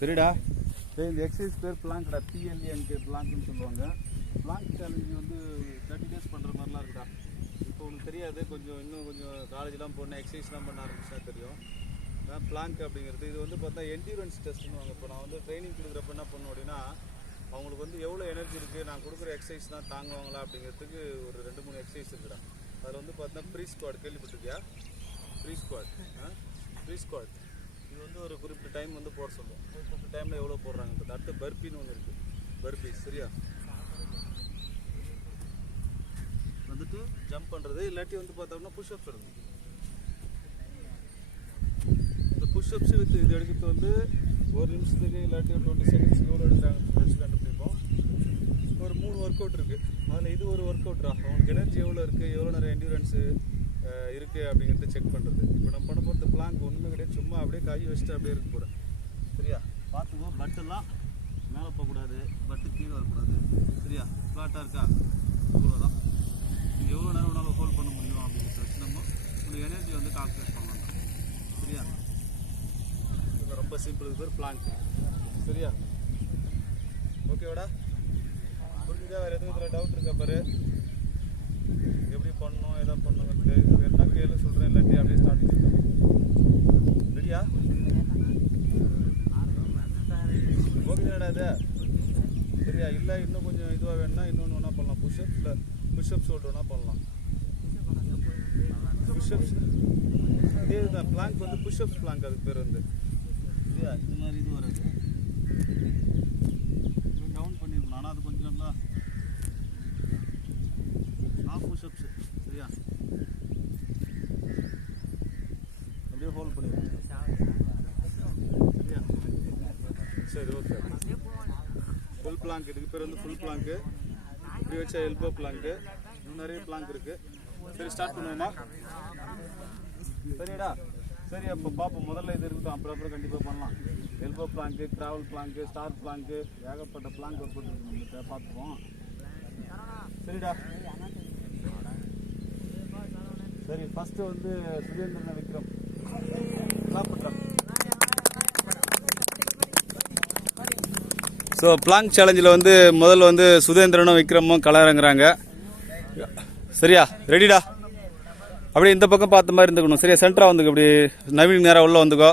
சரிடா. இந்த எக்ஸசைஸ் பேர் பிளாங்க்டா, PLANK பிளாங்க்னு சொல்லுவாங்க. பிளாங்க் சேலஞ்சு வந்து 30 days பண்ணுற மாதிரிலாம் இருக்குடா. இப்போ உங்களுக்கு தெரியாது, இன்னும் கொஞ்சம் காலேஜ்லாம் போனால் எக்ஸசைஸ்லாம் பண்ண ஆரம்பிச்சா தெரியும். அதான் பிளாங்க் அப்படிங்கிறது. இது வந்து பார்த்தா என்டியூரன்ஸ் டெஸ்ட்டுன்னு. இப்போ நான் வந்து ட்ரைனிங் கொடுக்குறப்ப என்ன பண்ணுவோம் அப்படின்னா, அவங்களுக்கு வந்து எவ்வளோ எனர்ஜி இருக்குது, நான் கொடுக்குற எக்ஸசைஸ் தான் தாங்குவாங்களா அப்படிங்கிறதுக்கு ஒரு 2-3 எக்ஸசைஸ் இருக்குடா. அதில் வந்து பார்த்தா ப்ரீ ஸ்குவாட் கேள்விப்பட்டிருக்கியா? ப்ரீ ஸ்குவாட் இது வந்து ஒரு குறிப்பிட்ட டைம் வந்து போட சொல்லுவோம். குறிப்பிட்ட டைமில் எவ்வளோ போடுறாங்க. அடுத்து பர்பின்னு ஒன்று இருக்குது, பர்பி. சரியா? வந்துட்டு ஜம்ப் பண்ணுறது, இல்லாட்டி வந்து பார்த்தோம்னா புஷ்அப்ஸ் எடுக்கணும். இந்த புஷ்அப்ஸ் வித் இது எடுக்கிறது வந்து 1 நிமிஷத்துக்கு இல்லாட்டி 20 செகண்ட்ஸ் எவ்வளோ எடுக்கிறாங்கன்னு வச்சு கண்டுபிடிப்போம். ஒரு 3 ஒர்க் அவுட் இருக்குது. அதில் இது ஒரு ஒர்க் அவுட்ரா. அவங்களுக்கு எனர்ஜி எவ்வளோ இருக்குது, எவ்வளோ நேரம் என்டியூரன்ஸு இருக்குது அப்படிங்கிறது செக் பண்ணுறது. இப்போ நம்ம பண்ண போகிறது பிளாங்க் ஒன்றுமே கிடையாது. சும்மா அப்படியே கை வச்சுட்டு அப்படியே இருக்க போகிறேன். சரியா? பார்த்துக்கோ, பட்டெல்லாம் மேலே போகக்கூடாது, பட்டு கீழே வரக்கூடாது. சரியா? ஃப்ளாட்டாக இருக்கா? இவ்வளோதான். நீங்கள் எவ்வளோ நேரம் வேணாலும் ஹோல்ட் பண்ண முடியும் அப்படிங்கிறத வச்சு நம்ம உங்களுக்கு எனர்ஜி வந்து கால்குலேட் பண்ணலாம். சரியா? இது ரொம்ப சிம்பிள். இது பேர் பிளாங்க். சரியா? ஓகேவாடா? புரிஞ்சுதா? வேறு எதுவும் இதில் டவுட் இருக்கா பாரு? எப்படி பண்ணணும், எதா பண்ணணுங்கிறது என்ன கேளு சொல்கிறேன், இல்லாட்டி அப்படியே ஸ்டார்ட் பண்ணிக்கலாம். ரெடியா? ஓகேடா இது? சரியா? இல்லை இன்னும் கொஞ்சம் இதுவாக வேணுன்னா இன்னொன்று வேணா பண்ணலாம். புஷ்அப்ஸ் வேணா பண்ணலாம். புஷ்அப்ஸ் இதே இதுதான். பிளாங்க் வந்து புஷ்அப்ஸ் பிளாங்க், அதுக்கு பேர் வந்து. சரியா? இந்த மாதிரி இது வராது. டவுன் பண்ணிடணும். ஆனால் அது கொஞ்சம் நல்லா புஷ்அப்ஸ். சரியா? அப்படியே ஹோல்ட் பண்ணிடுவோம். சரியா? சரி, ஓகே. Full blank. இதுக்கு பேர் வந்து ஃபுல் பிளாங்க்கு. இப்படி வச்சா எல்போ பிளாங்க்கு. இன்னும் நிறைய பிளாங்க் இருக்குது. சரி, ஸ்டார்ட் பண்ணுவோமா? சரிடா? சரி, அப்போ பார்ப்போம். முதல்ல இது இருக்கட்டும், அப்புறம் கண்டிப்பாக பண்ணலாம். எல்போ பிளாங்க்கு, கிராவல் பிளாங்க்கு, ஸ்டார் பிளாங்க்கு, ஏகப்பட்ட பிளாங்க் ஒர்க் பண்ணிட்டு பார்த்துப்போம். சரிடா? சரி, ஃபஸ்ட்டு வந்து சுரேந்திரன் விக்ரம் பண்ணுறேன். ஸோ பிளாங்க் சேலஞ்சில் வந்து முதல்ல வந்து சுதேந்திரனும் விக்ரமும் கலரங்குறாங்க. சரியா? ரெடிடா? அப்படியே இந்த பக்கம் பார்த்த மாதிரி இருந்துக்கணும். சரியா? சென்டராக வந்துக்கோ. அப்படி நவீன் நேராக உள்ள வந்துக்கோ.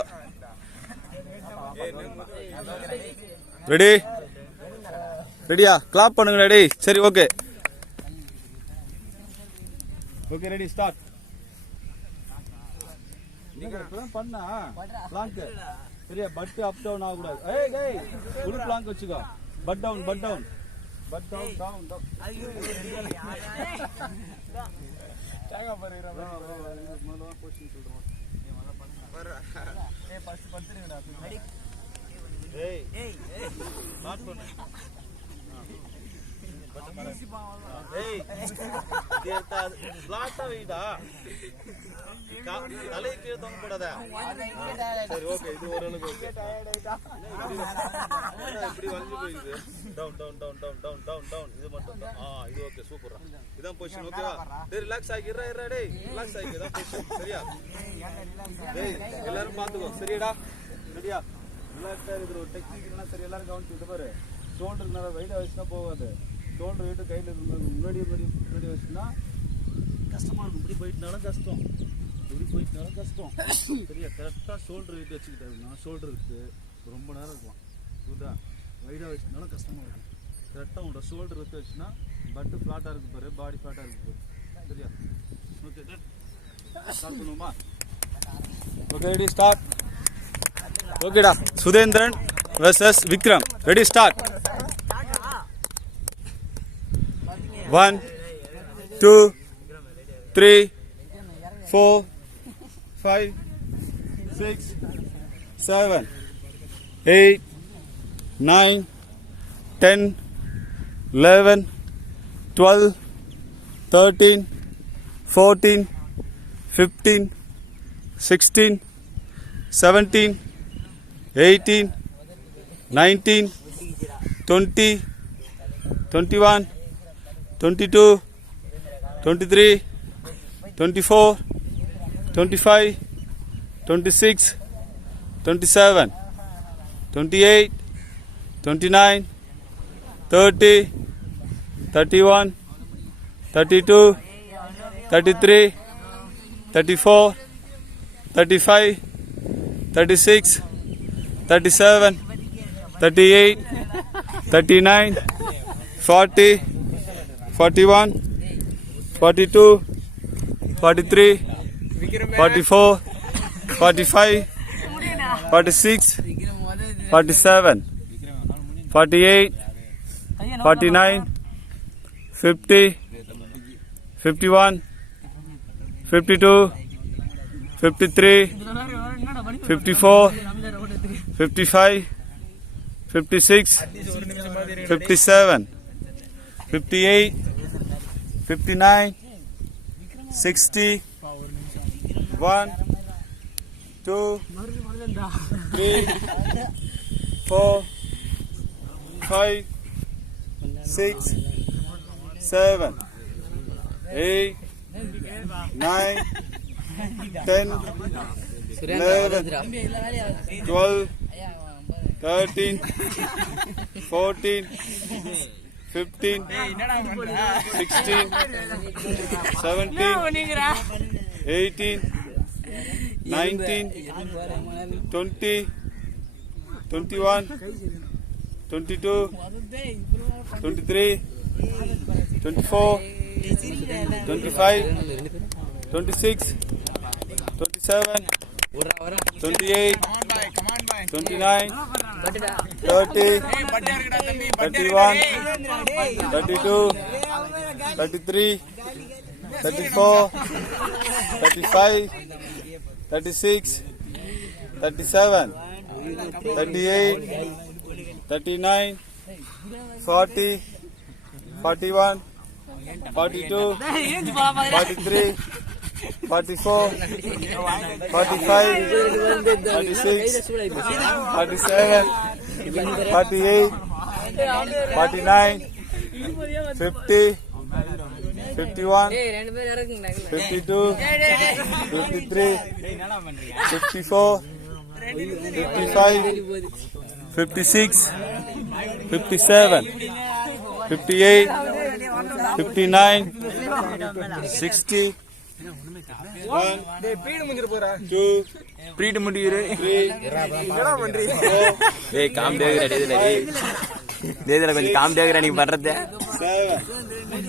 ரெடியா? கிளாப் பண்ணுங்க. ரெடி? சரி, ஓகே. Okay, ready, start. நீங்க பண்ணா பிளாங்க். சரியா? பட் அப் டவுன் ஆகக்கூடாது. ஃபுல் பிளாங்க் வச்சுக்கோ. But down down. தலைக்கு தொங்க போடாத. சரி, ஓகே. இது ஓரளவுக்கு இப்படி வளைஞ்சு போயிடுது. Down down down down down down down. இது மட்டும் தான். இது ஓகே, சூப்பரா. இதான் பொசிஷன். ஓகேவா? டேய், ரிலாக்ஸ் ஆகிடுறா. டேய், ரிலாக்ஸ் ஆகி. இதான் பொசிஷன். சரியா? டேய், எல்லாரும் பார்த்துக்கோ. சரியாடா? ரெடியா? ரிலாக்ஸாக இருக்கிற ஒரு டெக்னிக்னா சரி, எல்லாரும் கவனிச்சுட்டு பாரு. ஷோல்டர் நேரம் வெயிட்டாக வச்சுன்னா போகாது. ஷோல்டர் வெயிட்டு கையில் இருந்தது முன்னாடி வச்சுன்னா கஷ்டமாக இருக்கும். இப்படி போயிட்டுனாலும் கஷ்டம், இப்படி போயிட்டுனாலும் கஷ்டம். சரியா? கரெக்டாக ஷோல்டர் வெயிட் வச்சுக்கிட்டாருன்னா ஷோல்டர் இருக்குது ரொம்ப நேரம் இருக்கலாம். புரியுதா? வைடாக வச்சுனாலும் கஷ்டமாக இருக்கும். கரெக்டாக உங்களோட ஷோல்டர் வச்சு வச்சுன்னா பட்டு ஃப்ளாட்டாக இருக்கு பாரு, பாடி ஃப்ளாட்டாக இருக்கு பாரு. சரியா? ஓகே, ஸ்டார்ட் பண்ணுவோமா? Okay, ready, start. ஓகேடா? Sudhendran versus Vikram. Ready, start. 1 2 3 4 5 6 7 8 9 10 11 12 13 14 15 16 17 18 19 20 21 22 23 24 25 26 27 28, 29, 30, 31, 32, 33, 34, 35, 36, 37, 38, 39, 40, 41, 42, 43, 44, 45, 46, 47, 48, 49, 50, 51, 52, 53, 54, 55, 56, 57, 58, 59, 60, 1, 2, 3, 4, 5, 6, 7, 8, 9, 10, 11, 12, 13, 14, 15, 16, 17, 18, 19, 20, 21, 22, 23, 24, 25, 26, 27, 28, 29, 30, 31, 32, 33, 34, 35, 36, 37, 38, 39, 40, 41, 42, 43, 44, 45, 46, 47, 48, 49, 50, 51, 52, 53, 54, 55, 56, 57, 58, 59, 60, 1, 2, breed முடியுது 3, 4, ஏய் காமெடியா இருக்குடா இதுல கொஞ்சம் காமெடியா இருக்குடா நீ பண்றது 7,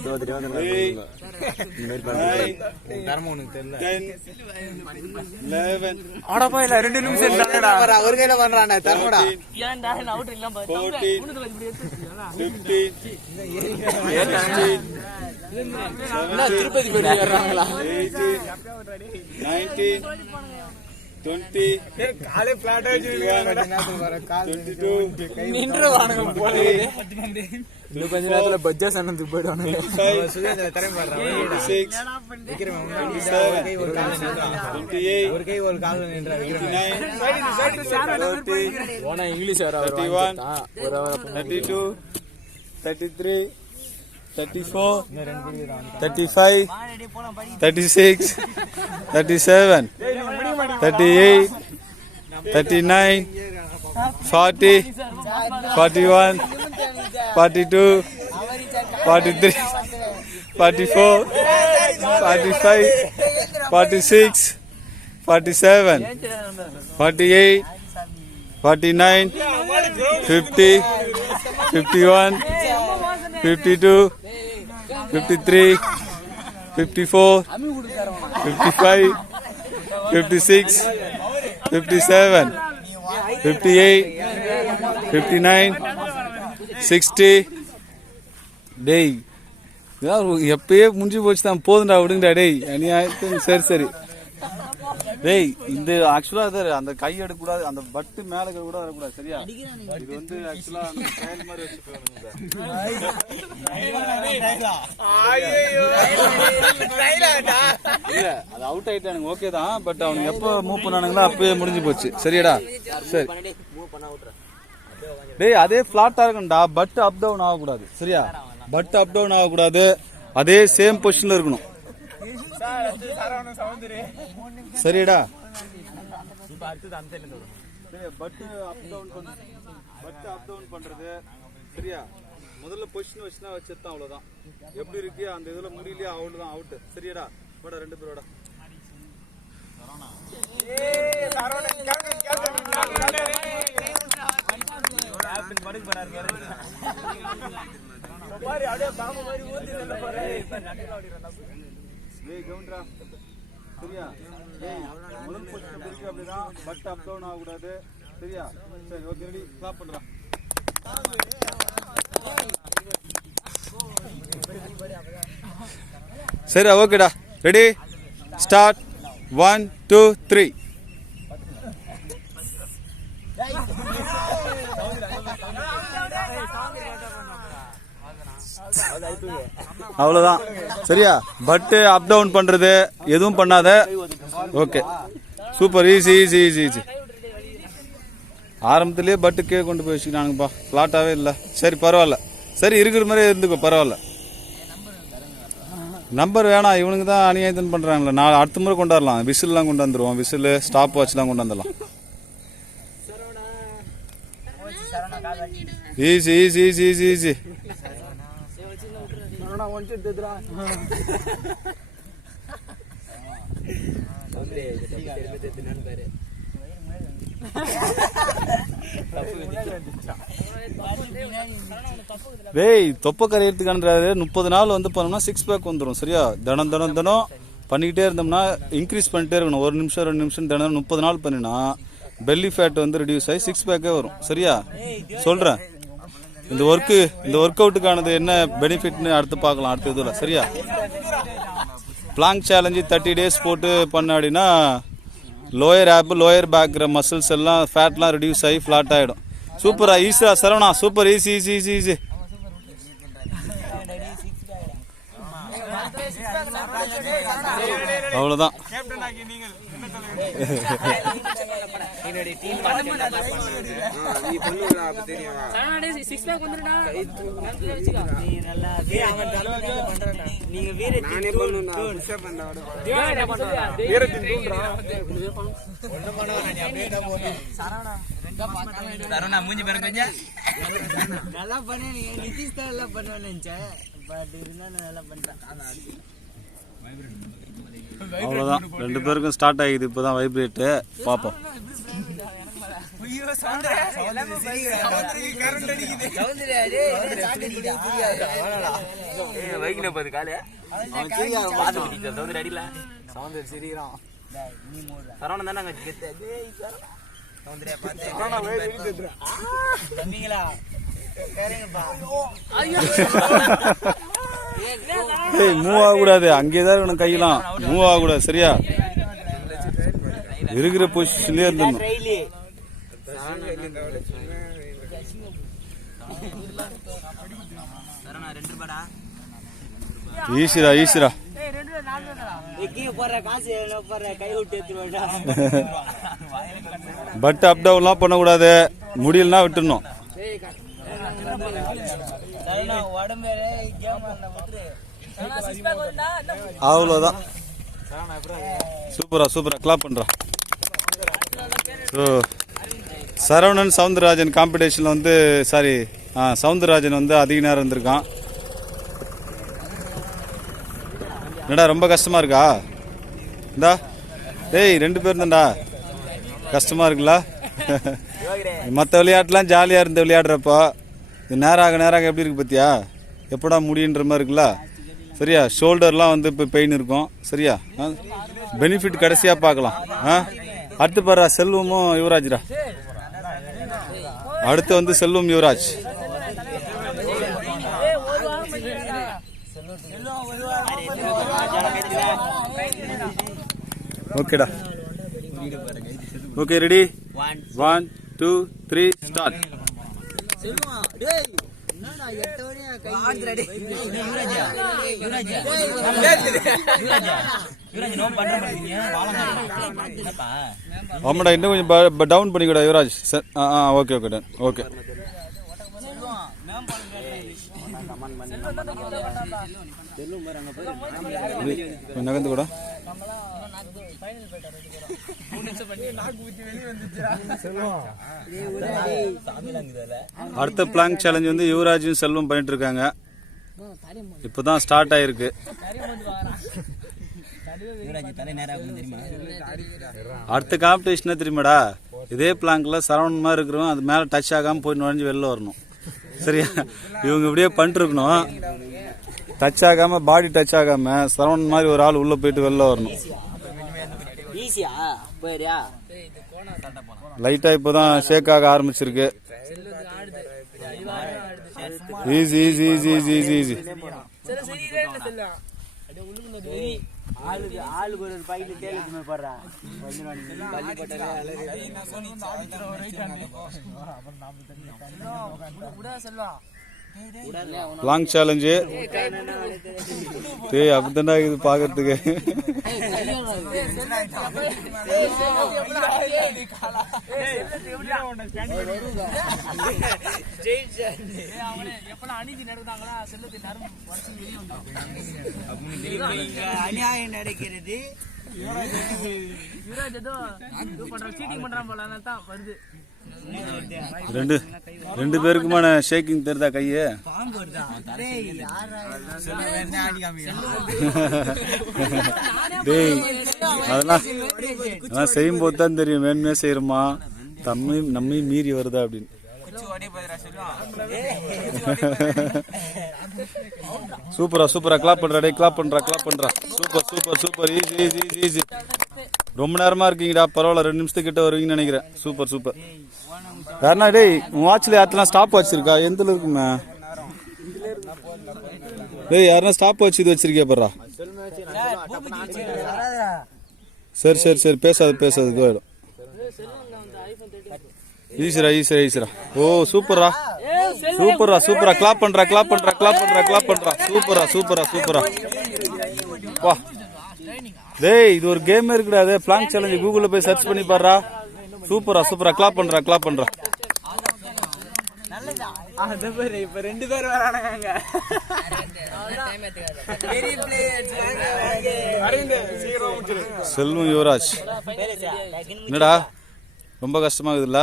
தோத்துட்டு வந்து 8, இந்த மாதிரி 9, தரமா உனக்கு தெரியல 10, 11, ஆடாப்பா இல்ல 2 நிமிஷம் தானடா ஒரு கையில பண்றானே தரமாடா 14, 15, 16, திருப்பதி போய் ஏறாங்களா 18, 19, 20, காலே பிளாட் ஆச்சு 22, நின்று வாங்க போல இன்னும் கொஞ்ச நேரத்துல பஜ்ஜா சன்னத்துக்கு போயிடுவானுங்க 25, சுதேந்திர தரம் பாடுறான் 26, 27, 28, ஒரு கை ஒரு கால் நின்ற 29, 30, போனா இங்கிலீஷ் வர 31, ஒரு 32, 33, 34, 35, 36, 37, 38, 39, 40, 41, 42, 43, 44, 45, 46, 47, 48, 49, 50, 51, 52, 53, 54, 55, 56, 57, 58, 59, 60. டேய் எப்பயே முடிஞ்சு போச்சு தான் போதுண்டா விடுங்கடா டேய் அநியாயத்துக்கு சரி சரி டேய் இந்த ஆக்சுவலா அந்த கை எடுக்கக்கூடாது அந்த பட்டு மேல கூட வரக்கூடாது சரியா இது வந்து ஆக்சுவலா ட்ரையல் மாதிரி இல்ல அது அவுட் ஆயிட்டானுங்க ஓகே தான் பட் அவனுக்கு எப்ப மூவ் பண்ணானுங்களோ அப்பயே முடிஞ்சு போச்சு சரியாடா சரி டேய் அதே பிளாட்டா இருக்கணும்டா பட் அப் டவுன் ஆகக்கூடாது சரியா பட் அப் டவுன் ஆகக்கூடாது அதே சேம் பொசிஷன்ல இருக்கணும் சரிடா சரியா பட்டு அப் டவுன் பண்றது சரியா முதல்ல பொசிஷன் வச்சுனா வச்சிருந்தான் அவ்வளவுதான் எப்படி இருக்கு அந்த இதுல முடியலையா அவ்வளவுதான் அவுட் சரியாடா போடா ரெண்டு பேரோட சரியா முதல் பொசிஷன் இருக்கு அப்படிதான் பட் அப் டவுன் ஆகக்கூடாது சரியா சரி ஓகே ரெடி கிளாப் பண்றான் சரி ஓகேடா ரெடி ஸ்டார்ட் 1 2 3 அவ்வளவுதான் சரியா பட்டு அப் டவுன் பண்றது எதுவும் பண்ணாத okay super easy easy easy easy ஆரம்பத்திலேயே பட்டு கீழே கொண்டு போய் வச்சுக்கினானுங்கப்பா ஃப்ளாட்டாகவே இல்லை சரி பரவாயில்ல சரி இருக்கிற மாதிரி இருந்துக்கோ பரவாயில்ல நம்பர் வேணாம் இவனுக்கு தான் அநியாயத்தன் பண்ணுறாங்களே நான் அடுத்த முறை கொண்டாடலாம் விசில்லாம் கொண்டு வந்துடுவோம் விசில் ஸ்டாப் வாட்ச்லாம் கொண்டு வந்துடலாம் easy easy easy easy easy டேய் தொப்பை கரையிறதுக்கான்றாரு 30 நாள் வந்து பண்ணோம்னா 6 பேக் வந்துடும் சரியா தினம் தினம் தினம் பண்ணிக்கிட்டே இருந்தோம்னா இன்க்ரீஸ் பண்ணிட்டே இருக்கணும் 1 நிமிஷம் 2 நிமிஷம் தினம் 30 நாள் பண்ணினா பெல்லி ஃபேட் வந்து ரெடியூஸ் ஆகி 6 பேக்கே வரும் சரியா சொல்றேன் இந்த ஒர்க் அவுட்டுக்கானது என்ன பெனிஃபிட்னு அடுத்து பார்க்கலாம் அடுத்த இதுல சரியா பிளாங்க் சேலஞ்சு 30 டேஸ் போட்டு பண்ண அப்படின்னா lower ab lower back muscles எல்லாம் ஃபேட்லாம் ரெடியூஸ் ஆகி ஃப்ளாட் ஆகிடும் சூப்பரா ஈஸியா Saravana super easy easy easy easy அவ்வளோதான் மூஞ்சி பாருங்க கொஞ்சம் நல்லா பண்ண நிதிஷ் தான் எல்லாம் பண்ணுவேன்னு நினைச்சேன் பட் இருந்தாலும் நல்லா பண்ணிட்டேன் அவ்வளோதான் 2 பேருக்கும் ஸ்டார்ட் ஆகிது இப்போதான் வைப்ரேட்டு பார்ப்போம் வைக்கின போது காலு அடியில சரவணன் தானே மூவ் ஆகக்கூடாது அங்கேதான் இருக்கணும் கையெல்லாம் மூவ் ஆகக்கூடாது சரியா இருக்கிற பொசிஷன்லயே இருந்துடணும் ஈஸிரா ஈஸிரா பட் அப் டவுன்லாம் பண்ணக்கூடாது முடியலன்னா விட்டுடணும் அவ்வளோதான் சூப்பரா சூப்பரா கிளாப் பண்றான் சரவணன் சவுந்தரராஜன் காம்படிஷன்ல வந்து சாரி சவுந்தரராஜன் வந்து அதிக நேரம் இருந்திருக்கான் என்னடா ரொம்ப கஷ்டமா இருக்கா இந்தா டேய் 2 பேர் தான்டா கஷ்டமா இருக்குல்ல மற்ற விளையாட்டுலாம் ஜாலியாக இருந்து விளையாடுறப்போ இது நேராக எப்படி இருக்கு பார்த்தியா எப்படா முடியுன்ற மாதிரி இருக்குல்ல சரியா ஷோல்டர்லாம் வந்து இப்போ பெயின் இருக்கும் சரியா பெனிஃபிட் கடைசியாக பார்க்கலாம் அடுத்து பாரு செல்வமும் யுவராஜ்ரா அடுத்து வந்து செல்வம் யுவராஜ் ஓகேடா ஓகே ரெடி 1 2 3 ஸ்டார்ட் ஆமாடா இன்னும் கொஞ்சம் டவுன் பண்ணிக்கூடா Yuvaraj okay okay done okay நகர்ந்து கூட அடுத்த பிளாங்க் சேலஞ்ச் வந்து யுவராஜும் செல்வம் பண்ணிட்டு இருக்காங்க. இப்போதான் ஸ்டார்ட் ஆயிருக்கு. அடுத்த காம்படிஷன் தெரியுமாடா, இதே பிளாங்க்ல சரவணன் மாதிரி இருக்கிறவங்க அது மேல டச் ஆகாம போய் நுழைஞ்சு வெளில வரணும். சரியா? இவங்க இப்படியே பண்ணிட்டு இருக்கணும். டச் ஆகாம, பாடி டச் ஆகாம சரவணன் மாதிரி ஒரு ஆள் உள்ள போயிட்டு வெளில வரணும். லைட்டா இப்போதான் ஷேக் ஆக ஆரம்பிச்சிருக்கு. Easy easy easy easy easy easy. ஆளுக்கு ஒரு பாக்கெட் தேவைக்குமே போடுறா. லாங் சேலஞ்சு டேய், அப்படித்தான்டா இது பாக்கிறதுக்கு. அநியாயம் நடக்கிறது. ரெண்டு பேருக்குமான ஷேக்கிங் தெரியுதா கையே? டேய், அதெல்லாம் செய்யும் போது தான் தெரியும் வேணுமே செய்யறோமா நம்மை மீறி வருதா அப்படின்னு. சூப்பரா சூப்பரா கிளாப் பண்றா டே, கிளாப் பண்றா கிளாப் பண்றா. Super super super. Easy easy easy easy. ரொம்ப நேரமா இருக்கீங்கடா, பரவாயில்ல. 2 நிமிஷத்துக்கிட்ட வருவீங்கன்னு நினைக்கிறேன். Super super. யாருனா டேய், உன் வாட்ச்ல யாருலாம் ஸ்டாப் வாட்ச் இருக்கா? எந்தல இருக்குமே டேய், யாருனா ஸ்டாப் வாட்ச் இது வச்சிருக்கியா பாரா? சரி சரி சரி, பேசாது பேசாது, இதுவாயிடும். ஈஸிரா ஈஸிரா ஈஸிரா. ஓ சூப்பரா சூப்பரா சூப்பரா. கிளாப் பண்றா கிளாப் பண்றா கிளாப் பண்றா கிளாப் பண்றா. சூப்பரா சூப்பரா சூப்பரா. வா டேய், இது ஒரு கேம் இருக்குடா. அது பிளாங்க் சேலஞ்ச் கூகுள்ல போய் சர்ச் பண்ணி பாருடா. சூப்பரா சூப்பரா. கிளாப் பண்றா கிளாப் பண்றா. இப்ப 2 பேர் வரானுங்க. செல்வம் யுவராஜ். என்னடா ரொம்ப கஷ்டமாகுதுல்ல?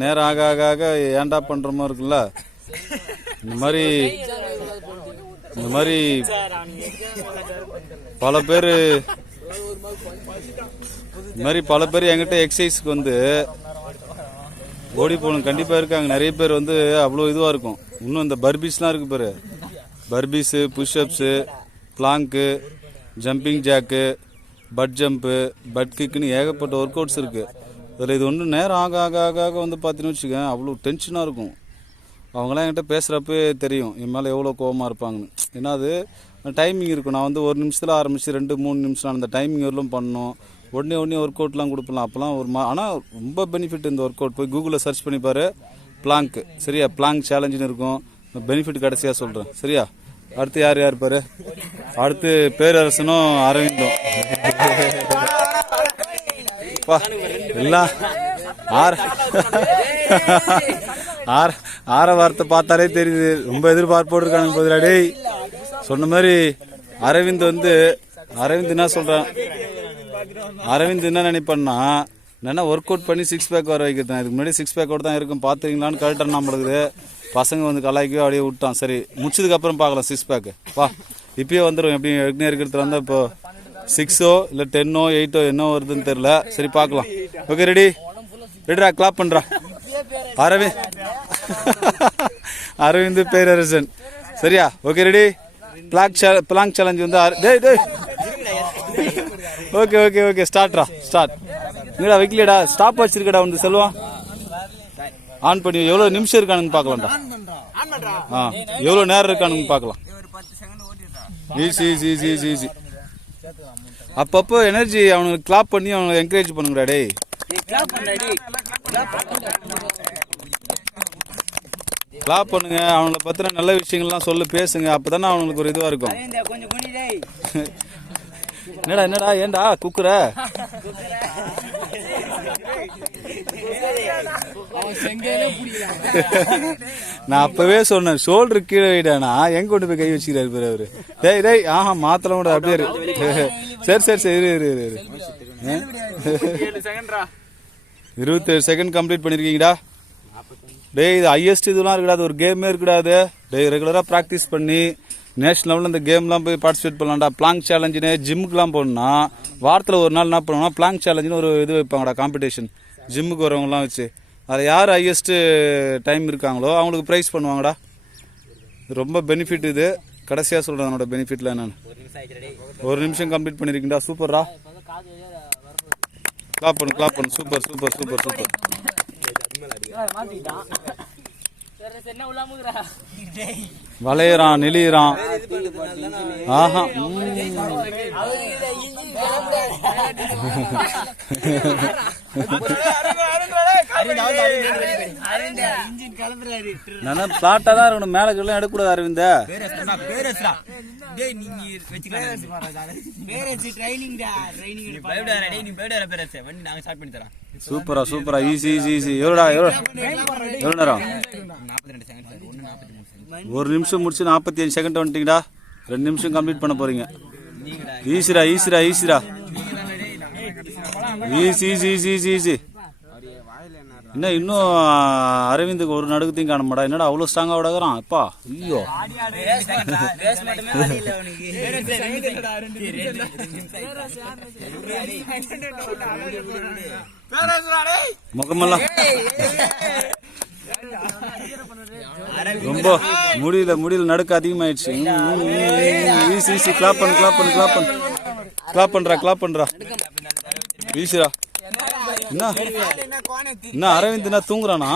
நேரம் ஆக ஆக ஆக ஏன்டா பண்ற மாதிரி இருக்குல்ல? இந்த மாதிரி பல பேர் என்கிட்ட எக்ஸசைஸ்க்கு வந்து ஓடி போகணும் கண்டிப்பா இருக்காங்க. நிறைய பேர் வந்து அவ்வளோ இதுவா இருக்கும். இன்னும் இந்த பர்பீஸ்லாம் இருக்கு பாரு. Burpees, pushups, plank, jumping jack, butt jump, butt கிக்குன்னு ஏகப்பட்ட ஒர்க் அவுட்ஸ் இருக்கு. அதில் இது ஒன்று நேரம் ஆக ஆக ஆக ஆக வந்து பார்த்தீங்கன்னு வச்சுக்கேன், அவ்வளோ டென்ஷனாக இருக்கும். அவங்களாம் என்கிட்ட பேசுகிறப்பே தெரியும் என் மேலே எவ்வளோ கோபமாக இருப்பாங்கன்னு. ஏன்னா அது டைமிங் இருக்கும். நான் வந்து 1 நிமிஷத்தில் ஆரம்பித்து 2-3 நிமிஷம் அந்த டைமிங் வரலும் பண்ணணும். உடனே ஒர்க் அவுட்லாம் கொடுப்பலாம். அப்போலாம் ஆனால் ரொம்ப பெனிஃபிட் இந்த ஒர்க் அவுட். போய் கூகுளில் சர்ச் பண்ணி பாரு பிளாங்க். சரியா? பிளாங்க் சேலஞ்சுன்னு இருக்கும். பெனிஃபிட் கடைசியாக சொல்கிறேன். சரியா? அடுத்து யார் பாரு? அடுத்து பேரரசனும் அரவிந்தும். எல்லாம் ஆற வார்த்தை பார்த்தாலே தெரியுது. ரொம்ப எதிர்பார்ப்போடு இருக்கானுங்க பதிலா. டேய், சொன்ன மாதிரி அரவிந்த் என்ன சொல்றான்? அரவிந்த் என்ன நினைப்பான்னா, என்னன்னா ஒர்க் அவுட் பண்ணி 6 பேக் வர வைக்கிறேன். இதுக்கு முன்னாடி 6 பேக்கோட தான் இருக்கும், பாத்துறீங்களான்னு கரெக்டாக நம்மளுக்கு பசங்க வந்து கலாய்க்கவே அப்படியே விட்டான். சரி, முடிச்சதுக்கு அப்புறம் பார்க்கலாம் 6 பேக். வா, இப்பயே வந்துடும். எப்படி ஏற்கனவே இருக்கிறது வந்தா இப்போ 6ஓ இல்லை 10ஓ 8ஓ என்ன வருதுன்னு தெரியல. சரி, பார்க்கலாம். ஓகே, ரெடிடா? கிளாப் பண்றா. அரவிந்த் பேரரசன். சரியா? Okay, ready? பிளாங்க் சேலஞ்ச் வந்து ஓகே ஓகே ஓகே, ஸ்டார்ட்ரா ஸ்டார்ட். இங்கடா வைக்கலடா, ஸ்டாப் வச்சிருக்கடா வந்து செல்வம். ஆன் பண்ணி எவ்வளவு நிமிஷம் இருக்கானுங்க பார்க்கலாம்டா. எவ்வளவு நேரம் இருக்கானுங்க பார்க்கலாம். Easy easy easy easy easy. அப்பப்போ எனர்ஜி அவனுக்கு கிளாப் பண்ணி அவனை என்கரேஜ் பண்ணுங்கடா. டேய், கிளாப் பண்ணுங்க. அவங்கள பத்தின நல்ல விஷயங்கள்லாம் சொல்லு, பேசுங்க. அப்பதானே அவங்களுக்கு ஒரு இதுவா இருக்கும். என்னடா ஏன்டா குக்குற? நான் அப்பவே சொன்னேன், ஷோல்டர் கீழே வைடானா. எங்க கொண்டு போய் கை வச்சுக்கிறாரு அவரு. டேய் மாத்தலாம் கூட அப்படியே. சரி இரு 7 செகண்ட்ரா 27 செகண்ட் கம்ப்ளீட் பண்ணிருக்கீங்கடா. டேய் இது ஹையஸ்ட் இதெல்லாம் இருக்கக்கூடாது, ஒரு கேமே இருக்கக்கூடாது. டேய் ரெகுலராக ப்ராக்டிஸ் பண்ணி நேஷனல் லெவலில் இந்த கேம்லாம் போய் பார்ட்டிசிபேட் பண்ணலாம்டா. பிளாங்க் சேலஞ்சுன்னு ஜிம்முக்குலாம் போகணுன்னா வாரத்தில் ஒரு நாள் என்ன பண்ணுவோம்னா பிளாங்க் சேலஞ்சுன்னு ஒரு இது வைப்பாங்கடா, காம்படிஷன் ஜிம்முக்கு வரவங்கலாம் வச்சு. அதில் யார் ஹையஸ்ட்டு டைம் இருக்காங்களோ அவங்களுக்கு ப்ரைஸ் பண்ணுவாங்கடா. ரொம்ப பெனிஃபிட் இது. கடைசியாக சொல்கிறேன் அதனோட பெனிஃபிட்டில் என்னென்னு. 1 நிமிஷம் கம்ப்ளீட் பண்ணியிருக்கீங்கடா. சூப்பர்ரா. கிளாப் பண்ணு. சூப்பர். வளையறான், நெளியறான். ஆஹா நான் பிளாட்டா தான் இருக்கணும், மேல கீழே எடுக்கக்கூடாது அரவிந்த. சூப்பரா ஈஸி. எவ்வளோ நேரம்? 1 நிமிஷம் முடிச்சு 45 செகண்ட் வந்துட்டீங்கடா. 2 நிமிஷம் கம்ப்ளீட் பண்ண போறீங்க. ஈஸிரா. ஈஸி. என்ன இன்னும் அரவிந்துக்கு ஒரு நடுக்கத்தையும் காணமாடா. என்னடா அவ்வளோ ஸ்ட்ராங்கா விடகிறான் அப்பா. ஐயோ முகமெல்லாம் ரொம்ப முடியல நடுக்க அதிகமாயிடுச்சு. ஈஸி. கிளாப் பண்றா. ஈஸிரா. என்ன அரவிந்த் என்ன தூங்குறானா?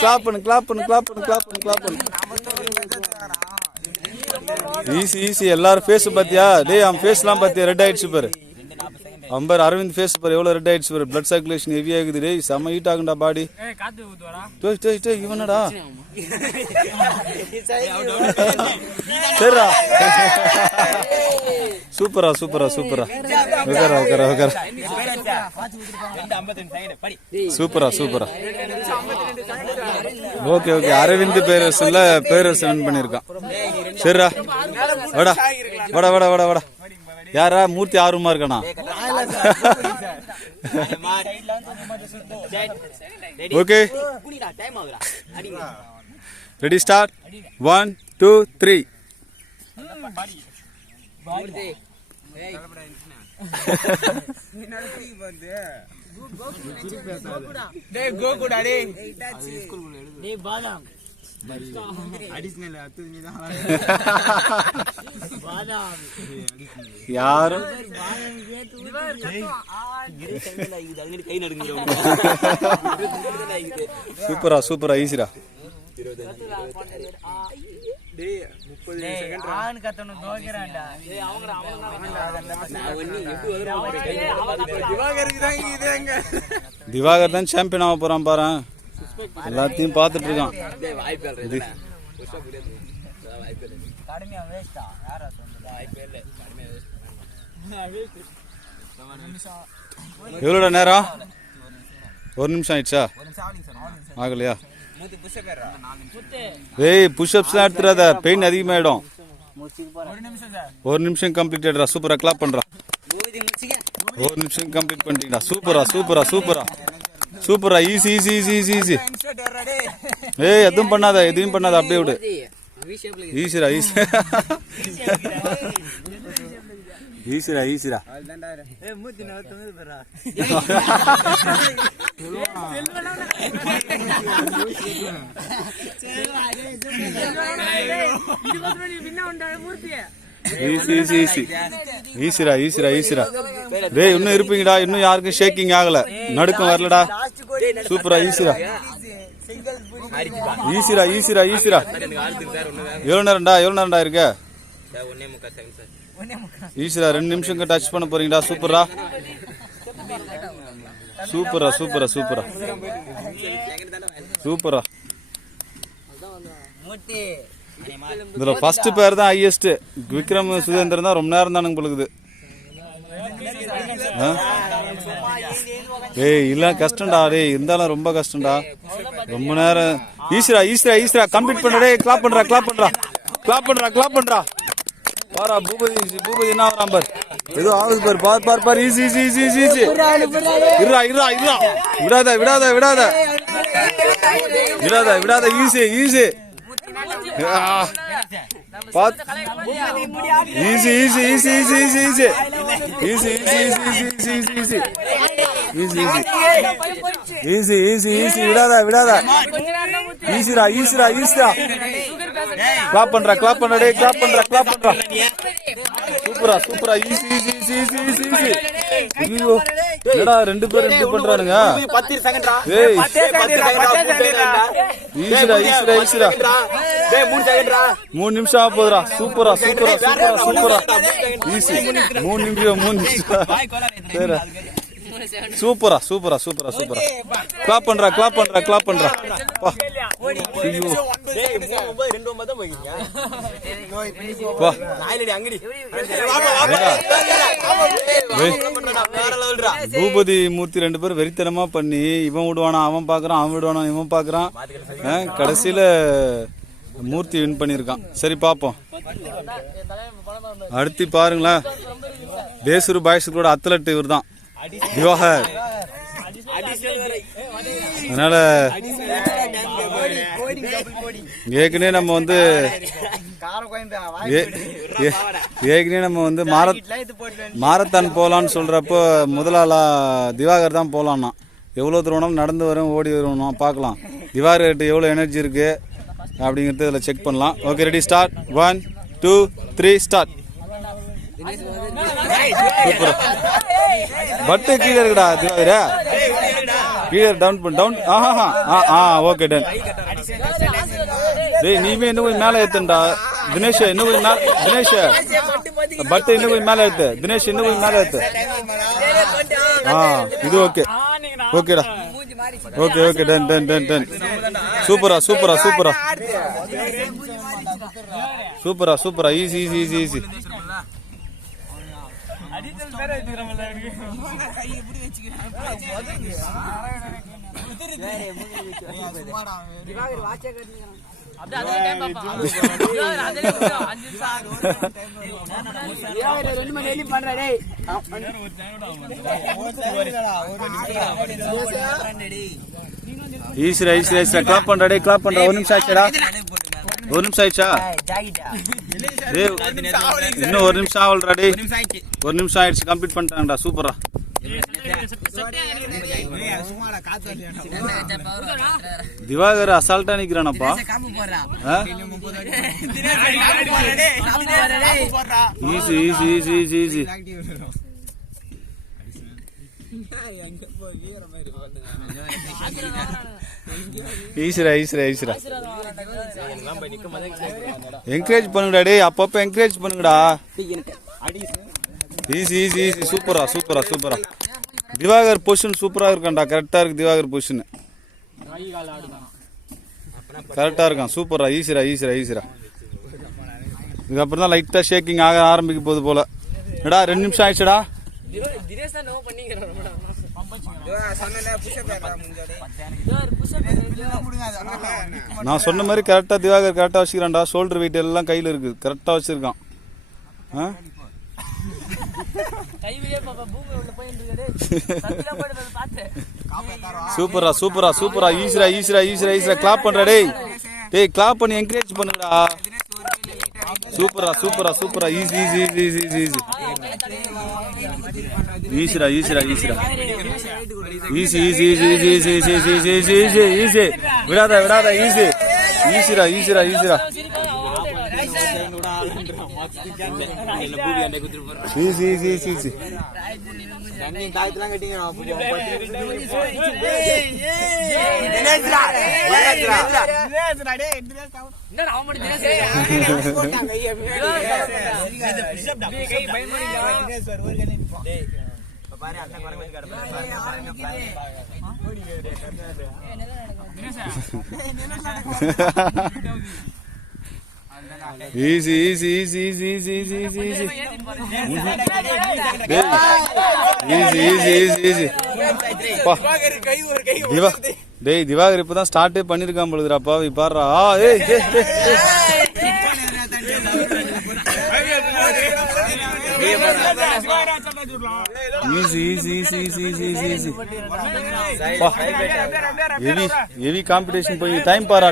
கிளாப் பண்ணு. ஈஸி. எல்லாரும் ஃபேஸ் பாத்தியா? டேய் அவன் ஃபேஸ்லாம் பாத்தியா? ரெட் ஆயிடுச்சு பாரு. அம்பர் அரவிந்த் ஃபேஸ் பாரு எவ்வளவு ரெட் ஆயிடுச்சு பாரு. பிளட் சர்க்குலேஷன் ஹெவி ஆகுது. டேய் செம ஹீட் ஆகுண்டா பாடி. இவனடா சரிடா. சூப்பரா. உட்கார. சூப்பரா. ஓகே அரவிந்த் பேரரசன் பண்ணிருக்கான். சரிடா வாடா. யாரா மூர்த்தி ஆர்வமா இருக்கானா? Okay ready start. 1 2 3. யாரும் சூப்பரா ஈஸிரா. திவாகர் தான் சாம்பியன் ஆக போறான் பாரு. எல்லாத்தையும் பார்த்துட்டு இருக்கான். எவ்வளோட நேரம்? 1 நிமிஷம் ஆயிடுச்சா? ஆகலையா? ஏய் புஷ்அப்ஸ்லாம் எடுத்துறாத, பெயின் அதிகமாயிடும். 1 நிமிஷம் கம்ப்ளீட் ஆயிடுறா. சூப்பரா கிளாப் பண்றா. 1 நிமிஷம் கம்ப்ளீட் பண்ணிட்டீங்களா? சூப்பரா. ஈஸி. ஏய் எதுவும் பண்ணாத அப்படியே விடு. ஈஸிரா. ஈஸிரா. டேய் இன்னும் இருப்பீங்கடா. இன்னும் யாருக்கும் ஷேக்கிங் ஆகல, நடுக்கம் வரலடா. சூப்பரா. ஈஸிரா. எவ்வளவு நேரம்டா இருக்க? ஈஸிரா. 2 நிமிஷம் டச் பண்ண போறீங்கடா. சூப்பரா. இதுல ஃபர்ஸ்ட் பேர் தான் ஹையஸ்ட். விக்ரம் சுதேந்திரன் தான் ரொம்ப நேரம் தானுங்க பொழுது. ஏய் இல்ல கஷ்டம்டா. டேய் இருந்தாலும் ரொம்ப கஷ்டம்டா, ரொம்ப நேரம். ஈஸ்வரா கம்ப்ளீட் பண்றா. டேய் கிளாப் பண்றா. பாரா பூபதி என்ன வரான் பார், ஏதோ ஆகுது பார் பார். ஈஸி விடாத ஈஸி ஈஸி விடாத ஈஸிரா கிளாப் பண்றா டேய் கிளாப் பண்றா சூப்பரா ஈஸி ஐயோ என்னடா ரெண்டு பேர் ரெண்டு பண்றானுங்க. ஏய் ஈஸிரா 3 நிமிஷம் ஆக போகுதுடா. சூப்பரா ஈஸி 3 நிமிஷம் சூப்பரா கிளாப் பண்றா வா. ஐயோ வா. பூபதி மூர்த்தி 2 பேரும் வெறித்தனமா பண்ணி இவன் விடுவானா அவன் பாக்குறான், அவன் விடுவானா இவன் பாக்குறான். கடைசியில மூர்த்தி வின் பண்ணிருக்கான். சரி பாப்போம். அடுத்து பாருங்களேன், தேசூர் பாய்ஸ் கூட அத்லட் இவர் தான் திவாகர். அதனால ஏற்கனவே நம்ம வந்து மாரத்தான் போலான்னு சொல்றப்போ முதலாளா திவாகர் தான் போலான்னா. எவ்வளவு தூரம் நடந்து வரும் ஓடி வருவோம் பார்க்கலாம். திவாகர் எவ்வளவு எனர்ஜி இருக்கு அப்படிங்கறது இதுல செக் பண்ணலாம். Okay ready start. 1 2 3 start. Super. பட்டு கீழே இருக்குடா திவாகரா, கீழே டவுன். Okay done. டேய் நீவே இன்னும் கொஞ்சம் மேல ஏத்துடா தினேஷ், இன்னும் கொஞ்சம் மேல. தினேஷ் பட்டு இன்னும் கொஞ்சம் மேல ஏத்து. தினேஷ் இன்னும் கொஞ்சம் மேல ஏத்து. இது ஓகேடா. Okay done. சூப்பரா ஈஸி ஈஸிரா கிளாப் பண்றா. ஒரு நிமிஷம் ஆச்சுடா. இன்னும் 1 நிமிஷம் ஆகலடா டேய். 1 நிமிஷம் ஆயிடுச்சு, கம்ப்ளீட் பண்ணிட்டாங்கடா. சூப்பரா. திவாகர் அசால்ட்டா நிக்கிறானப்பா. ஈஸி ஈஸிரா என்கரேஜ் பண்ணுங்கடா டேய், அப்பப்ப என்கரேஜ் பண்ணுங்கடா. ஈஸி சூப்பரா. திவாகர் பொசிஷன் சூப்பரா இருக்கான்டா. கரெக்டா இருக்கு திவாகர் பொசிஷன், கரெக்டா இருக்கான். சூப்பரா ஈஸிரா. இதுக்கப்புறம் தான் லைட்டா ஷேக்கிங் ஆக ஆரம்பிக்க போகுது போல. என்னடா 2 நிமிஷம் ஆயிடுச்சுடா. நான் சொன்ன மாதிரி கரெக்டா திவாகர் கரெக்டா வச்சுக்கிறான்டா. ஷோல்டர் வெயிட் எல்லாம் கையில இருக்கு, கரெக்டா வச்சிருக்கான். சூப்பரா ஈஸிரா கிளாப் பண்றா டேய். கிளாப் பண்ணி என்கரேஜ் பண்ணுங்கடா. சூப்பரா ஈஸி விடாத ஈஸிரா ஈஸி டேய் திவாகர் இப்பதான் ஸ்டார்டே பண்ணிருக்கான் பொழுதுறாப்பா. பாடுறா easy easy easy easy easy easy heavy heavy competition போய் டைம் பாரா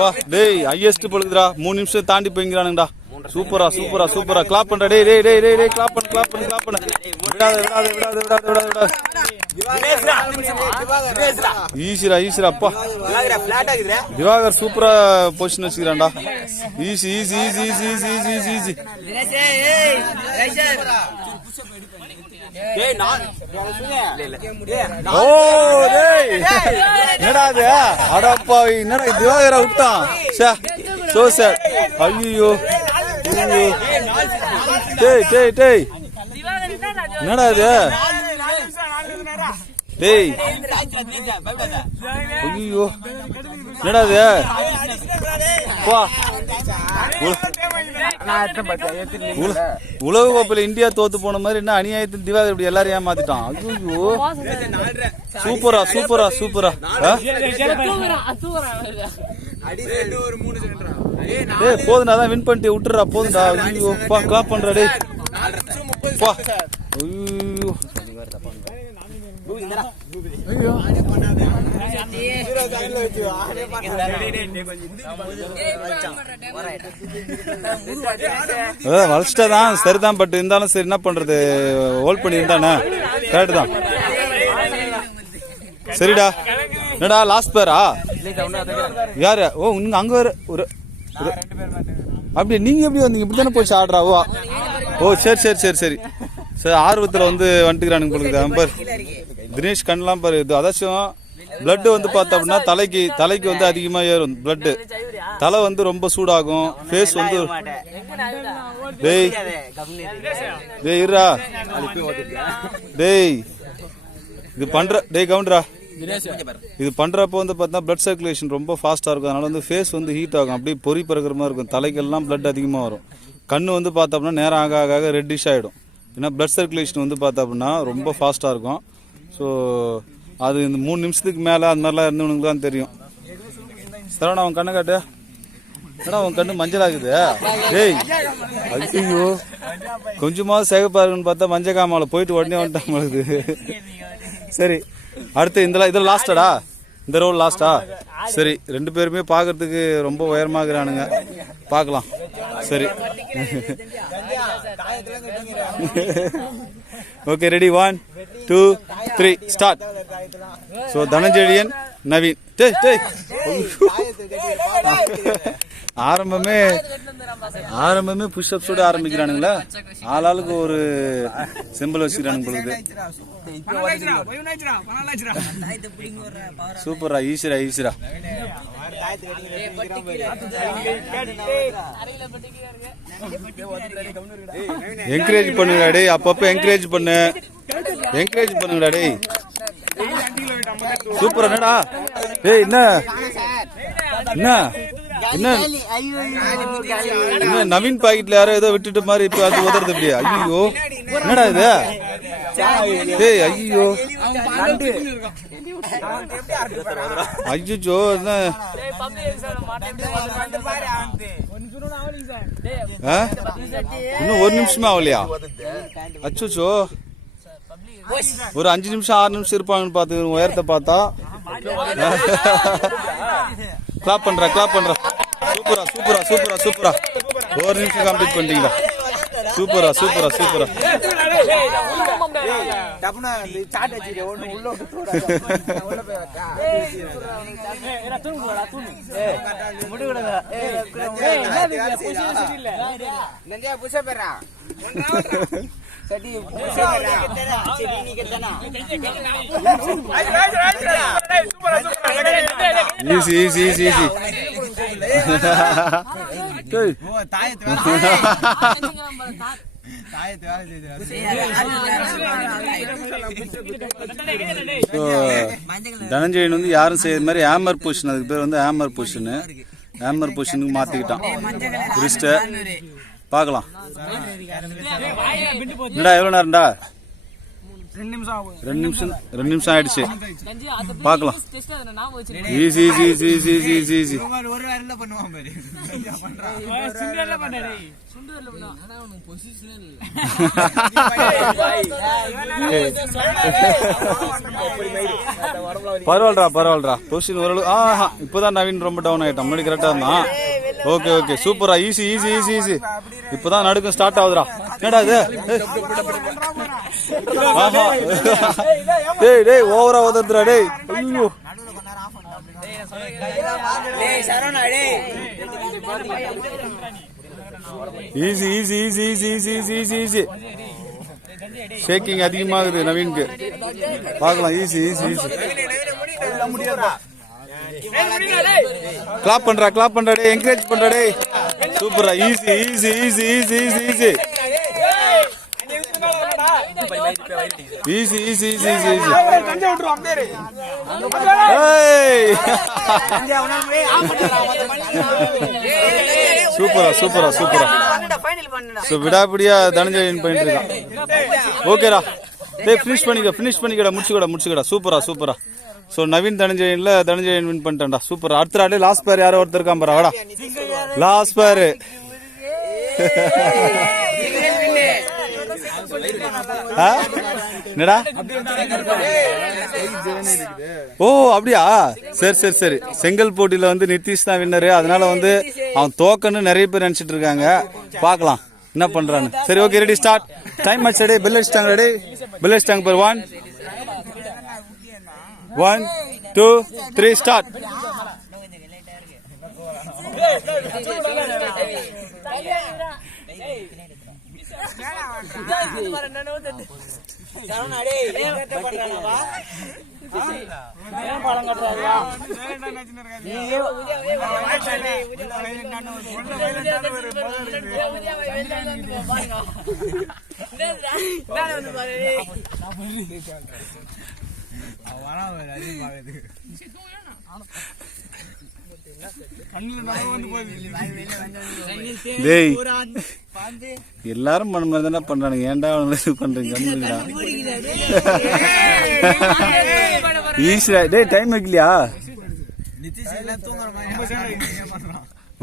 வா டேய் ஹையஸ்ட் பொழுதுடா 3 நிமிஷம் தாண்டி போய்ங்கறானுங்கடா சூப்பரா கிளாப் பண்ற டேய் கிளாப் பண்ணு விடாத ஈஸிரா அப்பா திவாகர் சூப்பரா பொசிஷன் வச்சுக்கிறான்டா ஈஸி ஓ டேய் என்னடா இது அடப்பா என்னடா திவாகரை விட்டான் சோ சார் ஐயோ டேய் என்னடா இது டேய் ஐயோ என்னடா இது வா உலக கோப்பையில இந்தியா தோத்து போன மாதிரி என்ன அநியாயத்தில் திவாகர் இப்படி எல்லாரும் ஏமாத்திட்டான் ஐயோ சூப்பரா டேய் போதுடா அதான் வின் பண்ணிட்டு விட்டுறா போதுடா ஐயோ பா கிளாப் பண்றா டேய் பா ஐயோ வளர்ச்சிட்டாதான் சரிதான் பட் இருந்தாலும் சரி என்ன பண்றது ஹோல்ட் பண்ணி இருந்தானே கரெக்ட் தான் சரிடா என்னடா லாஸ்ட் பேரா யாரு ஓ நீங்க அங்க ஒரு அப்படி நீங்க எப்படி வந்தீங்க இப்படித்தானே போச்சு ஆடுறாவோ ஓ சரி ஆர்வத்துல வந்து வந்துக்கிறானுங்க போலுக்குது தினேஷ் கண்ணெல்லாம் பாரு இது அதாச்சும் பிளட் வந்து பார்த்தா அப்படின்னா தலைக்கு வந்து அதிகமா ஏறும் பிளட் தலை வந்து ரொம்ப சூடாகும் ஃபேஸ் வந்து டேய் இருடா டேய் இது பண்ற டேய் கவுண்டரா இது பண்றப்போ வந்து பார்த்தா பிளட் சர்க்குலேஷன் ரொம்ப ஃபாஸ்டா இருக்கும் அதனால வந்து ஃபேஸ் வந்து ஹீட் ஆகும் அப்படியே பொறி பறக்கிற மாதிரி இருக்கும் தலைக்கெல்லாம் பிளட் அதிகமா வரும் கண்ணு வந்து பார்த்தா அப்படின்னா நேரம் ஆக ரெட்டிஷ் ஆயிடும் ஏன்னா பிளட் சர்க்குலேஷன் வந்து பார்த்தா அப்படின்னா ரொம்ப ஃபாஸ்டா இருக்கும் ஸோ அது இந்த 3 நிமிஷத்துக்கு மேலே அந்த மாதிரிலாம் இருந்தவனுக்கு தான் தெரியும் சரவணா அவன் கண்ணை காட்டு ஏன்னா அவன் கண்ணு மஞ்சள் ஆகுது டேய் ஐயோ கொஞ்சமாவது சேகப்பா இருக்குன்னு பார்த்தா மஞ்சள் காமாவில் போயிட்டு உடனே வந்துட்டாங்க சரி அடுத்து இதில் லாஸ்டடா இந்த ரோல் லாஸ்டா சரி 2 பேருமே பார்க்கறதுக்கு ரொம்ப உயரமாகறானுங்க பார்க்கலாம் சரி okay ready 1 2 3 start so Dhananjezhiyan Naveen டேய் ஆரம்பமே புஷ்அப்ஸோட ஆரம்பிக்கிறானுங்களா ஆளாளுக்கு ஒரு சிம்பிள் வச்சுக்கிறானுங்க பொழுது சூப்பரா ஈஸிரா என்கரேஜ் பண்ணுங்கடா டேய் அப்பப்ப என்கரேஜ் பண்ணுங்கடா டேய் சூப்பரா என்னடா டேய் என்ன நவீன் பாக்கெட்ல யாரோ ஏதோ விட்டுட்டு மாதிரி இப்ப அது உதறது அப்படியே ஐயோ என்னடா இது டேய் ஐயோ என்ன இன்னும் 1 நிமிஷமே ஆகலையா அச்சோ ஒரு 5 நிமிஷம் 6 நிமிஷம் இருப்பாங்கன்னு பாத்து உயரத்தை பார்த்தா கிளாப் பண்றா சூப்பரா 1 நிமிஷம் கம்ப்ளீட் பண்ணிட்டீங்களா சூப்பரா ஈஸி தனஞ்சயன் வந்து யாரும் செய்யற மாதிரி ஹேமர் பொசிஷன், அதுக்கு பேர் வந்து ஹேமர் பொசிஷன். ஹேமர் பொசிஷனுக்கு மாத்திக்கிட்டான் ரிஸ்ட. பார்க்கலாம். என்னடா எவ்வளவு நேரம்டா? 2 நிமிஷம் ஆயிடுச்சு. பார்க்கலாம். Easy easy easy easy easy easy. ஒரு வாரம்ல பண்ணுவான் பாரு. பரவாயில்லடா பொசிஷன் ஓரளவு. இப்பதான் நவீன் ரொம்ப டவுன் ஆயிட்டான். முன்னாடி கரெக்டா இருந்தான். ஓகே ஓகே சூப்பரா. Easy easy easy easy. இப்பதான் நடுக்கம் ஸ்டார்ட் ஆகுதுடா. என்னடா இது? டேய் ஓவரா உதறதுடா டேய். ஐயோ easy easy easy easy easy easy easy easy. Shaking அதிகமாகுது நவீனுக்கு. பார்க்கலாம். Easy easy easy. கிளாப் பண்றா டேய். என்கரேஜ் பண்றா டேய். சூப்பரா. Easy easy easy easy easy easy. Easy easy easy easy easy. சூப்பரா சூப்பரா சூப்பரா. விடாபிடியா தனஞ்சயன் பண்ணிட்டு இருக்கான். ஓகேடா டேய் ஃபினிஷ் பண்ணிக்கடா முடிச்சுக்கடா. சூப்பரா சூப்பரா. சோ நவீன் தனஞ்சயன் வின் பண்ணிட்டான்டா. சூப்பரா. அடுத்த ஆடு லாஸ்ட் பேர் யாரோ ஒருத்தர் இருக்கான் பாரு. வாடா லாஸ்ட் பேர். என்னடா? ஓ அப்படியா? சரி. செங்கல் போட்டியில வந்து நிதிஷ் தான் வின்னரு. அதனால வந்து அவன் தோக்கன்னு நிறைய பேர் நினைச்சிட்டு இருக்காங்க. பாக்கலாம் என்ன பண்றான்னு. சரி ஓகே ரெடி ஸ்டார்ட். டைம் ஆச்சு டேய். பெல் அடிச்சிட்டாங்க பாரு. 1 2 3 ஸ்டார்ட். டேய் எல்லாரும் பண்ண மாதிரி தானே பண்றானுங்க. ஏன்டா பண்றீங்க? ஈஸியா டேய். டைம் வைக்கலையா?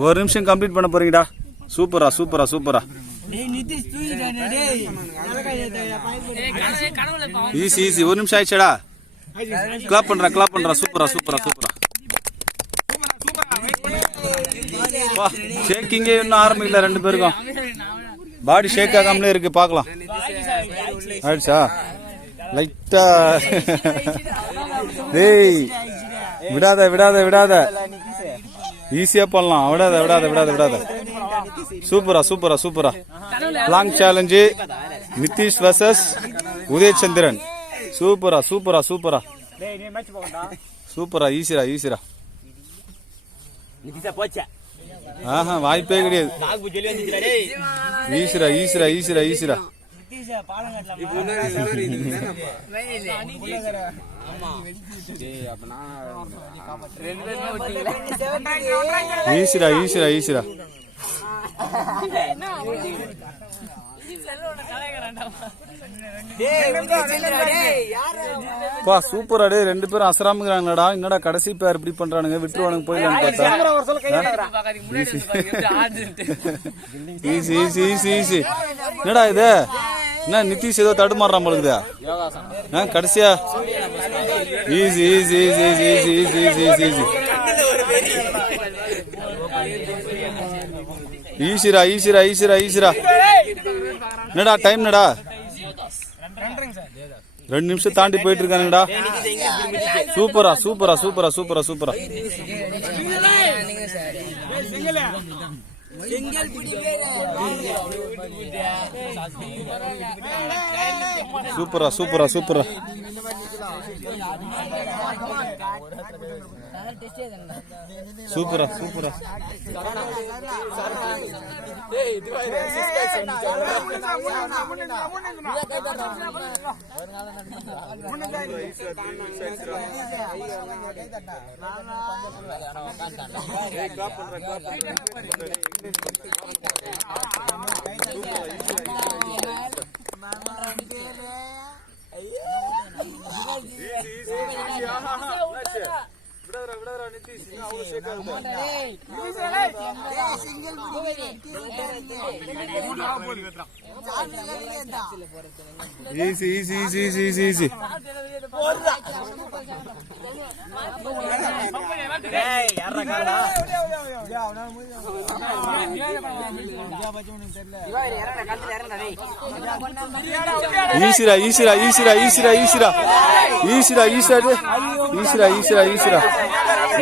ஒரு நிமிஷம் கம்ப்ளீட் பண்ண போறீங்கடா. சூப்பரா. ஈஸி. ஒரு நிமிஷம் ஆயிடுச்சடா. கிளாப் பண்றா. சூப்பரா. ஷேக்கிங்கே இன்னும் ஆரம்பிக்கல. 2 பேருக்கும் பாடி ஷேக் ஆகாமலே இருக்கு. பாக்கலாம். ஆயிடுச்சா? லைட்டா. டேய் விடாத. ஈஸியா பண்ணலாம். விடாத. சூப்பரா. Long challenge Nitish versus Udhayachandran. சூப்பரா. ஈஸிரா. வாய்ப்பே கிடையாது. ஈஸிரா. ஈஸிரா. சூப்பரா டே. 2 பேரும் அசராமுங்கிறாங்கடா. என்னடா கடைசி பேர் இப்படி பண்றானுங்க. விட்டுருவானுங்க போயிடலான்னு பார்த்தா. ஈஸி. என்னடா இது? என்ன நிதிஷ் ஏதோ தடுமாறுறான் போலுக்குதா? கடைசியா ஈஸி. ஈஸிரா. என்னடா டைம்? என்னடா 2 நிமிஷம் தாண்டி போயிட்டு இருக்கானுங்கடா. சூப்பரா. Easy easy easy easy easy easy ஈஸிரா ஈஸிரா ஈஸிரா ஈஸிரா ஈஸிரா ஈஸிரா ஈஸிரா ஈஸிரா ஈஸிரா ஈஸிரா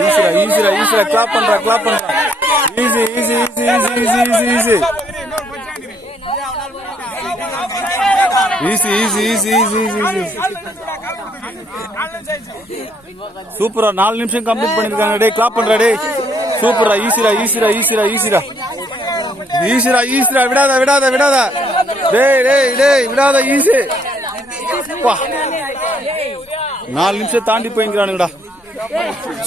ஈஸிரா ஈஸிரா ஈஸிரா கிளாப் பண்றா கிளாப் பண்றா easy easy easy easy easy easy easy easy easy easy easy சூப்பரா 4 நிமிஷம் கம்ப்ளீட் பண்ணிருக்காங்க டேய் கிளாப் பண்றா டேய் சூப்பரா ஈஸிரா ஈஸிரா ஈஸிரா ஈஸிரா ஈஸிரா ஈஸிரா விடாத விடாத விடாத டேய் டேய் டேய் விடாத ஈஸி வா 4 நிமிஷம் தாண்டி போயிங்கறானுடா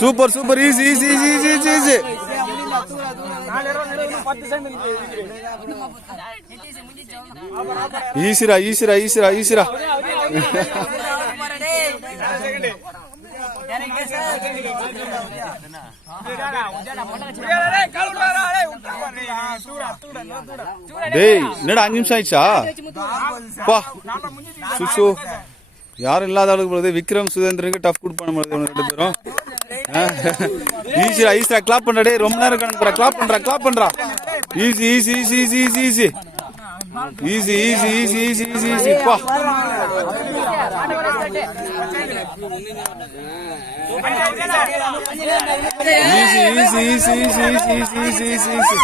super super easy easy easy easy easy ஈஸிரா ஈஸிரா ஈஸிரா ஈஸிரா டேய் என்னடா 5 நிமிஷம் ஆயிடுச்சா பா சுசு யாரும் இல்லாத அளவுக்கு போகுது விக்ரம் சுதேந்திரனுக்கு டஃப் குட் பண்ண முடியாது 2 பேரும் ஈஸிரா ஈஸிரா கிளாப் பண்றா டேய் ரொம்ப நேரம் கணக்குறா கிளாப் பண்றா கிளாப் பண்றா easy easy easy easy easy easy easy easy easy easy easy easy பா easy easy easy easy easy easy easy easy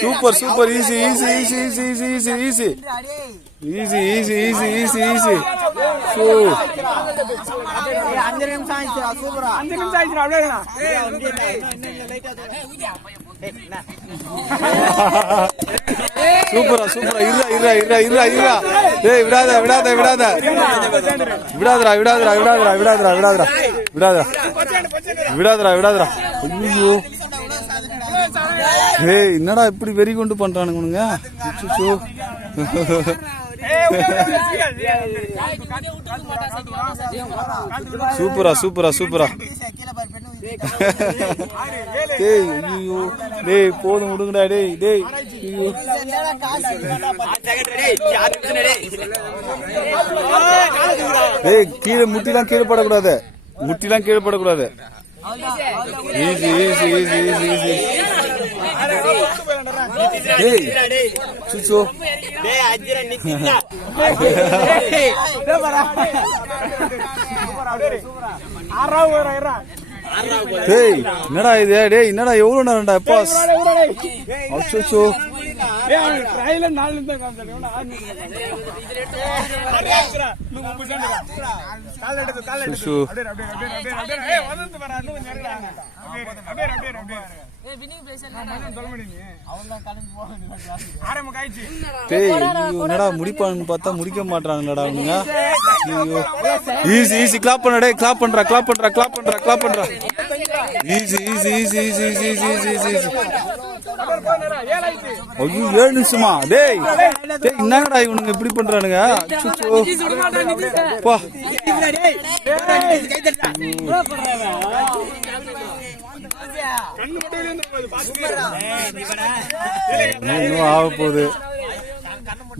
super super easy easy easy easy easy easy easy easy easy easy easy easy so 5 நிமிஷம் ஆயிடுச்சு சூப்பரா 5 நிமிஷம் ஆயிடுச்சு அப்படியே சூப்பரா சூப்பரா இருடா இருடா இருடா இருடா இருடா டேய் விடாத விடாத விடாத விடாதடா விடாதடா விடாதடா விடாதடா விடாதடா விடாதடா விடாதடா விடாதடா ஐயோ டேய் என்னடா இப்படி வெறி கொண்டு பண்றானுங்க அச்சச்சோ சூப்பரா சூப்பரா சூப்பரா டேய் ஐயோ டேய் போதும் விடுங்கடா டேய் டேய் ஐயோ டேய் கீழே முட்டிலாம் கீழே படக்கூடாது முட்டிலாம் கீழே படக்கூடாது easy easy easy easy easy டேய் சுசு டேய் அஜ்ஜர நிக்கிடா டேய் என்னடா இது டேய் என்னடா எவ்வளவு நேரம்டா எப்பா அச்சோ ட்ரைல 4 நிமிஷம் காமிச்சானே 6 நிமிஷம் சுசு ஏய் வந்து வர இன்னும் நேரடா அப்படியே அப்படியே அப்படியே ஏய் வினிங் பிளேஸ் எல்லாம் சொல்ல மாட்டீங்க அவங்க கிளம்பி போறாங்க ஆரம்ப காய்ச்சி டேய் என்னடா முடிப்பான்னு பார்த்தா முடிக்க மாட்டறாங்கடா அவங்க ஐயோ ஈஸி ஈஸி கிளாப் பண்ணடா டேய் கிளாப் பண்றா கிளாப் பண்றா கிளாப் பண்றா கிளாப் பண்றா easy easy easy easy easy easy easy ஐயோ 7 நிமிஷமா டேய் டேய் என்னங்கடா இவனுங்க இப்படி பண்றானுங்க அச்சச்சோ பா இன்னும் ஆக போகுது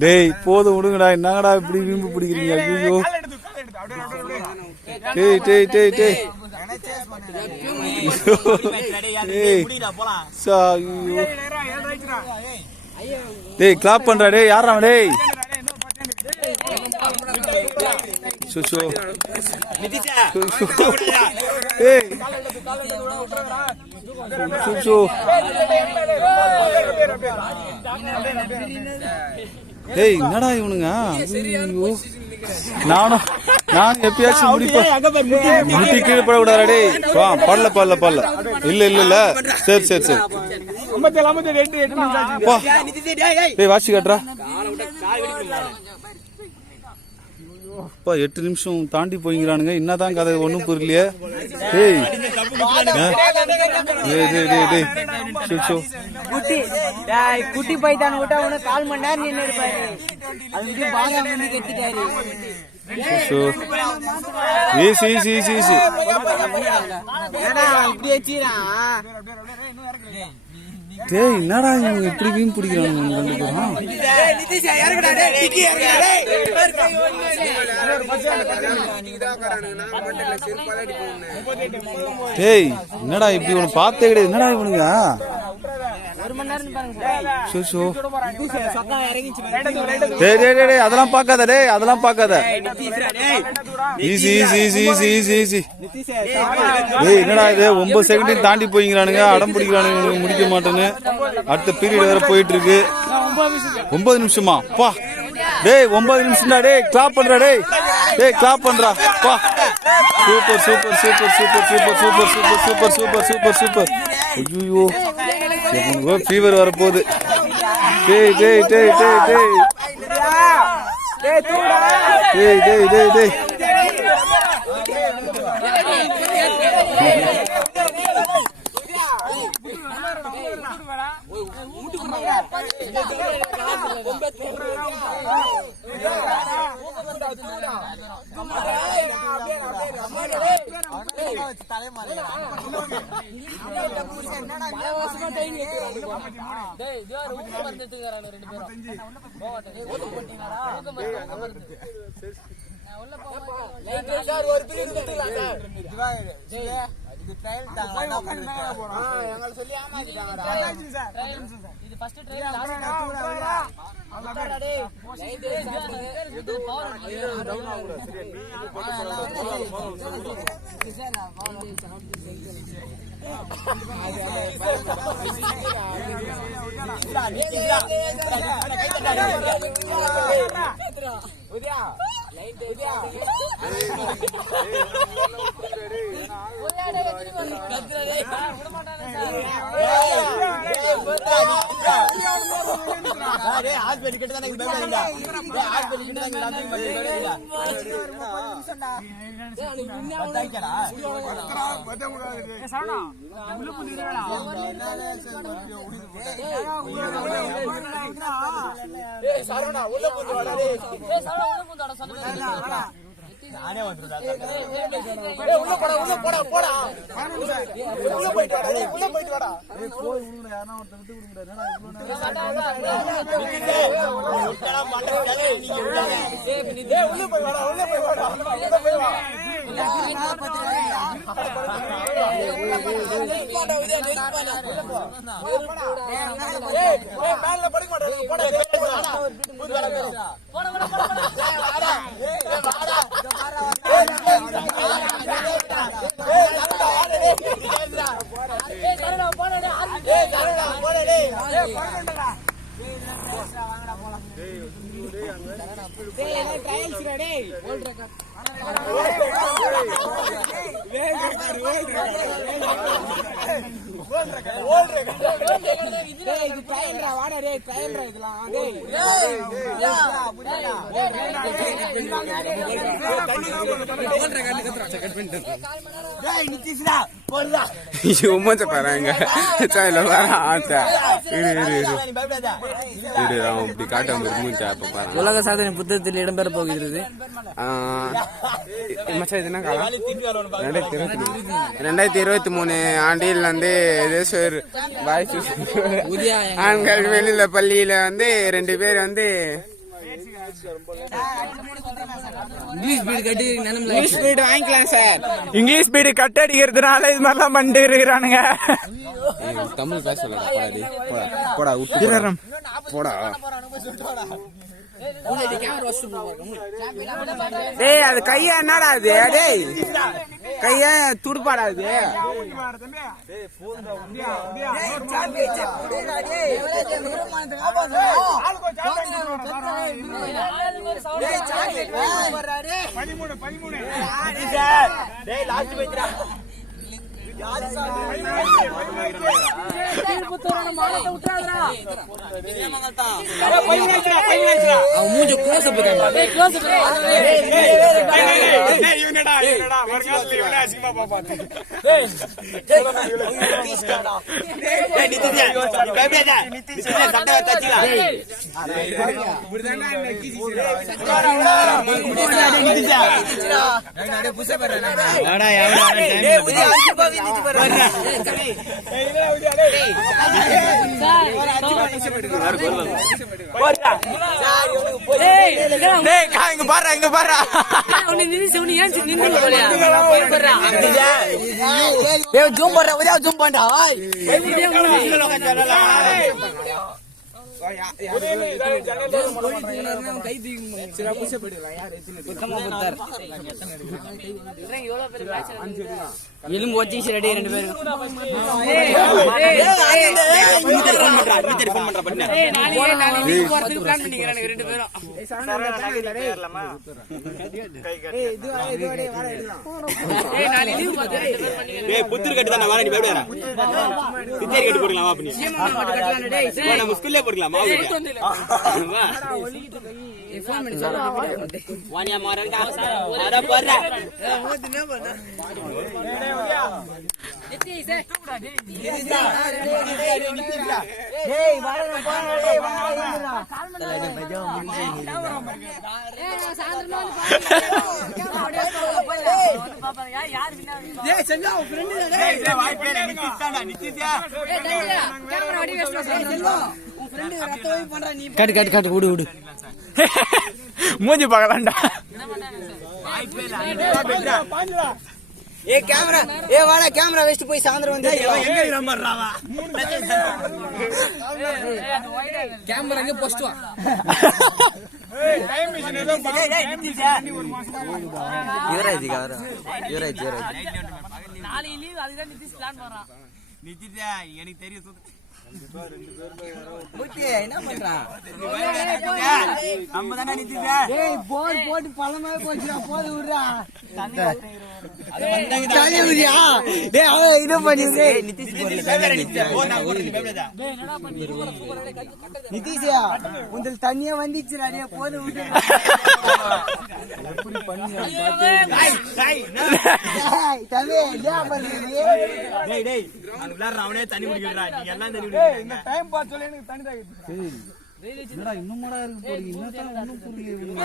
டேய் போதும் விடுங்கடா என்னங்கடா இப்படி வீம்பு பிடிக்கிறீங்க ஐயோ டேய் டேய் டேய் டேய் டேய் கிளாப் பண்றா டேய் யாரா டேய் சுசு டேய் சுசு டேய் என்னடா இவனுங்க ஐயோ நானும் எப்பயாச்சும் முட்டி கீழே படக்கூடாதா டேய் வா படல படல படல இல்ல இல்ல இல்ல சரி சரி சரி டேய் வாட்சி காட்டுறா அப்பா 8 நிமிஷம் தாண்டி போய்ங்கிறானுங்க என்னதான் கதை ஒண்ணும் புரியலையே டேய் டேய் டேய் டேய் டேய் சுசு குட்டி பைத்தான் விட்டா உனக்கு 1/4 மணி நேரம் நின்னு இருப்பாரு அது வந்து பாதாம் வந்து கெட்டிட்டாரு ஈஸி ஈஸி ஈஸி ஈஸி. டேய் என்னடா இவங்க இப்படி மீன் பிடிக்கிறானுங்க ரெண்டு பேரும். டேய் என்னடா இப்படி ஒன்று பார்த்தே கிடையாது. என்னடா இவனுங்க டேய் டேய் டேய் அதெல்லாம் பார்க்காத. டேய் அதெல்லாம் பார்க்காத. Easy easy easy easy easy easy. டேய் என்னடா இது 9 செகண்ட் தாண்டி போய்ங்கிறானுங்க. அடம் பிடிக்கிறானுங்க முடிக்க மாட்டேன்னு. அடுத்த பீரியட் வேற போயிட்டு இருக்கு. 9 நிமிஷமா பா. டேய் 9 நிமிஷம்டா. டேய் கிளாப் பண்றா. டேய் டேய் கிளாப் பண்றா பா. Super super super super super super super super super super super. ஐயோ ஃபீவர் வர போகுது. டேய் டேய் டேய் டேய் டேய் டேய் டேய் டேய் டேய். உலக சாதனை புத்தகத்தில் இடம்பெற போகிறது. 2023 ஆண்டில் வந்து ஆண்கள் வெளியில பள்ளியில வந்து 2 பேர் வந்து இங்கிலீஷ் பீரியட் வாங்கிக்கலாம் சார். இங்கிலீஷ் பீடு கட் அடிக்கிறதுனால இது மாதிரிலாம் பண்ணிட்டு இருக்கிறானுங்க. தமிழ் பேச போடா போடா. டேய் அது கையா என்னடா அது? டேய் கைய துடுப்பாடாது. மூஞ்ச க்ளோஸ் அப் அவ்வளவுதான் வருங்காலத்துல இவனே அசிங்கமா பாப்பாங்க இங்க பாரு எலும்பு வச்சு ரெடி 2 பேரும் புத்திர கட்டு தானே வர நீ பயப்படாத புத்திர கட்டு போடலாமா அப்படி நம்ம ஸ்கூல்ல போடலாமா வா ஃபோன் பண்ணி சொல்ல வானியா மாறங்க அட போற டேய் வாடா போடா டேய் வாடா தலடி மஜா முடிஞ்சு ஏய் சாயந்திரமா வந்து பாப்பா யார் வின்னா டேய் செல்லா உன் ஃப்ரெண்ட் டேய் வாய் பேர் நித்திஸ்தாடா நித்திஸ்யா ஏய் டேய் கேமரா அடி வேஸ்ட் செல்லா உன் ஃப்ரெண்ட் ரத்தோய் பண்றா நீ கட் விடு மூஞ்சி பார்க்கலாம்டா வாய் பேர் பாஞ்சடா ஏ கேமரா ஏ வாடா கேமரா வெஸ்ட் போய் சாயந்திரம் வந்து எங்க நம்பர்றாவா கேமரா அங்க போஸ்ட் வா ஏய் டைம் மிஷின் ஏதோ டேய் நித்திஷா யுவராஜ் நாளை லீவ் அதுதான் நித்திஷ் பிளான் பண்றான் நித்தியா எனக்கு தெரியும் என்ன பண்றான் நம்ம தானே நித்தியா ஏய் போட்டு பழமாவே போச்சுடா போடு விடுடா தண்ணி விடுறியா டேய் அவ என்ன பண்ணிரு நித்திஷ் நித்திஷா உங்கள் தண்ணியே வந்துச்சுடா டேய் போடு விடு எப்படி பண்ணியா தம்பி என்ன பண்றீங்க டேய் அந்த விளையாடுற அவனே தண்ணி குடிக்கிறா நீங்க எல்லாம் தண்ணி ஏய் இந்த டைம் பாஸ் சொல்லி எனக்கு தண்ணி தாகிட்டு என்னடா இன்னும்டா இருக்கு போறீங்க இன்னும் ஒண்ணும் புரியல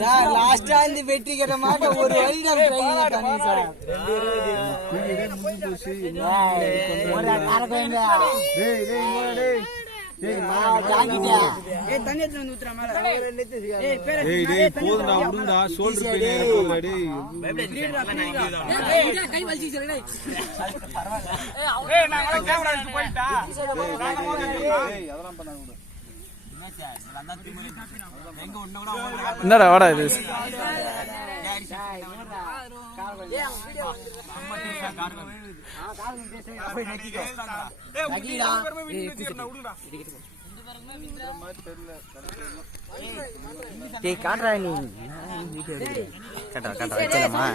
சார் லாஸ்டா இந்த வெற்றிகர மாட்ட ஒரு வழிடா ட்ரைனிங் பண்ணி சார் ஒரு காரகங்க டேய் மா தாங்கிட்டா ஏய் தண்ணி எடுத்து வந்து ஊத்துறா மேல ஏய் போதுடா விடுடா ஷோல்டர் பெயின் இருக்குடா டேய் கை வலிச்சு சொல்லுடா ஏய் நான் கேமரா எடுத்து போய்டா ஏய் அதெல்லாம் பண்ணாத விடு என்னடா வாடா இது டேய் காட்றா நீ கட்டா வச்சலாமா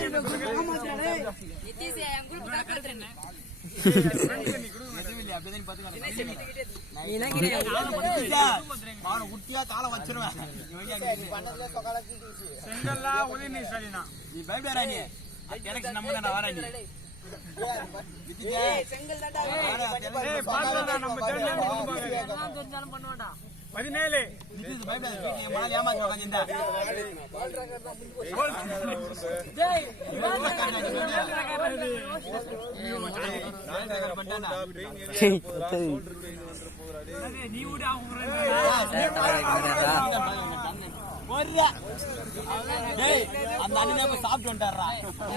அந்த அண்ணன் சாப்பிட்டு வந்துட்டாரா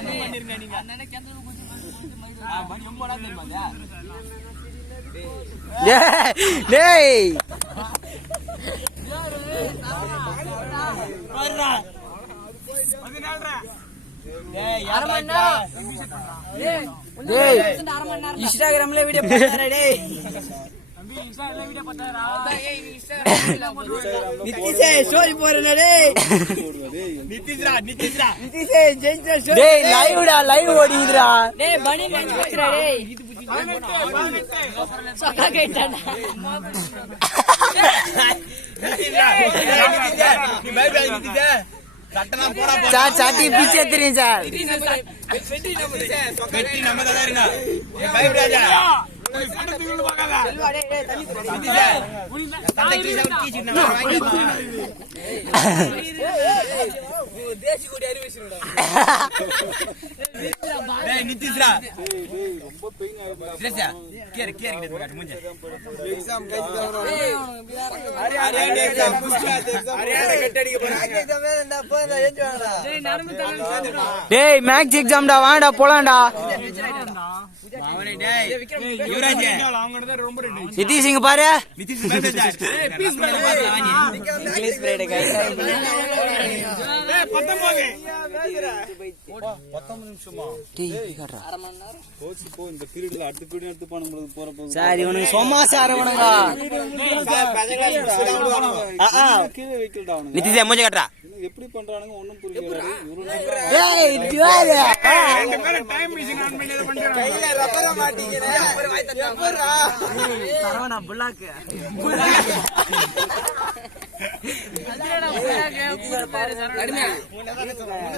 நீங்க டேய் இன்ஸ்டாகிராம்ல வீடியோ போடுறா டேய் நித்திஷே ஸ்டோரி போறேனா டேய் நித்திஷே ஜெயிச்சா ஸ்டோரி டேய் லைவ் ஓடிதுடா டேய் பனி மேட்ச் போச்சுடா டேய் சக்கா கேட்டாடா நீ பை பை நித்திஷே சார் சட்டி பிச்சை தெரியும் சார். வெற்றி நம்ம தான் இருந்தா பயப்படாதா படத்துக்குள்ள பார்க்காத. நிதிஷ்ரா ரொம்ப பெயின் ஆகுது. டேய் மேக்ஸ் எக்ஸாம்டா வாடா போலாம்டா. அவங்கள்ட்ட ரொம்ப ரெண்டு நிதிஷ் இங்க பாரு. நிதிஷ் இங்கிலீஷ் பிரேட் கை 19 நிமிஷமா கோச்சு போ. இந்த பீரியட்ல அடுத்த பீரியட் எடுத்து போறப்போ சார் இவனுக்கு சும்மா சார் இவனுங்க. கீழே வைக்கலடா அவனுங்க. நிதிஷ் மூஞ்ச காட்டுறா. எப்படி பண்றானுங்க ஒண்ணும் புரியல. டேய் ஜோலே டைம் மிஷின் ஆன் பண்ணி பண்றாங்க. கையில ரப்பர மாட்டீங்கடா. எப்பறா சரவணா புல்லாக்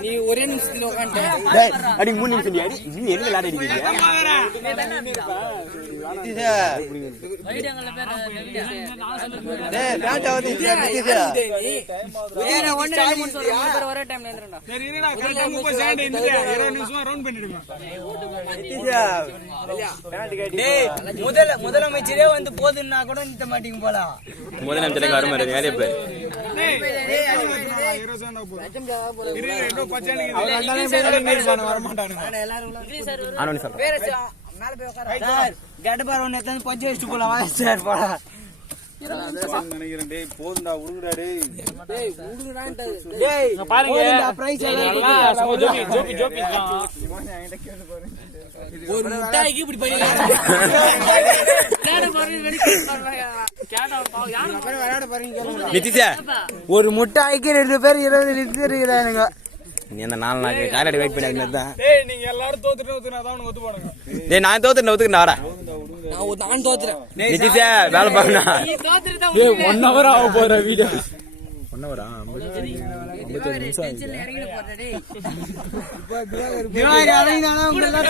நீ ஒரே நிமிஷத்துல உட்காந்து டேய் அடி 3 நிமிஷம் அடி நீ எங்க விளையாட அடிக்கிறீங்க? ஒரே டைம்ல சரி என்னடா கரெக்ட்டா 30 செகண்ட் இருந்துட்டு 20 நிமிஷமா ரவுண்ட் பண்ணிடுங்க. முதலமைச்சரே வந்து போதுன்னா கூட நிறுத்த மாட்டீங்க போல. முதலமைச்சருக்கு வர மாதிரி வேலைய பேர் 20 செகண்ட் போறோம். இன்னும் 10 செகண்ட் வர மாட்டானுங்க. ஆனோனி சொல்றேன். மேல போய் உட்கார சார் கட்டபார ஒண்ணு எடுத்து பஞ்சு வச்சிட்டு போலாம் வா சார் போடா. நினைக்கிறேன். டேய் போதுடா உருகுடா டேய். டேய் உடுங்கடான்டா. டேய் பாருங்க பிரைஸ் ஜோபி ஒரு முட்டாய்க்கு இப்படி பண்ணி நிதிஷா ஒரு முட்டாய்க்கு 2 பேர் 20 லிட்டர் இருக்கிறானுங்க. நீ அந்த 4 நாள் டாய்லெட் வெயிட் பண்ணி தான். டேய் நீங்க எல்லாரும் தோத்துட்டு தான் உனக்கு ஒத்து போடுங்க. டேய் நான் ஒத்துக்கிட்டேன் வாடா. நான் தோத்துறேன். நிதிஷா வேலை பாருடா. நீ தோத்துறதா டேய் 1 hour ஆக போற வீடியோ. 1 hour 55 நிமிஷம் இறங்கி போறடா டேய். திவாகர் அலைதானா உங்க எல்லாம்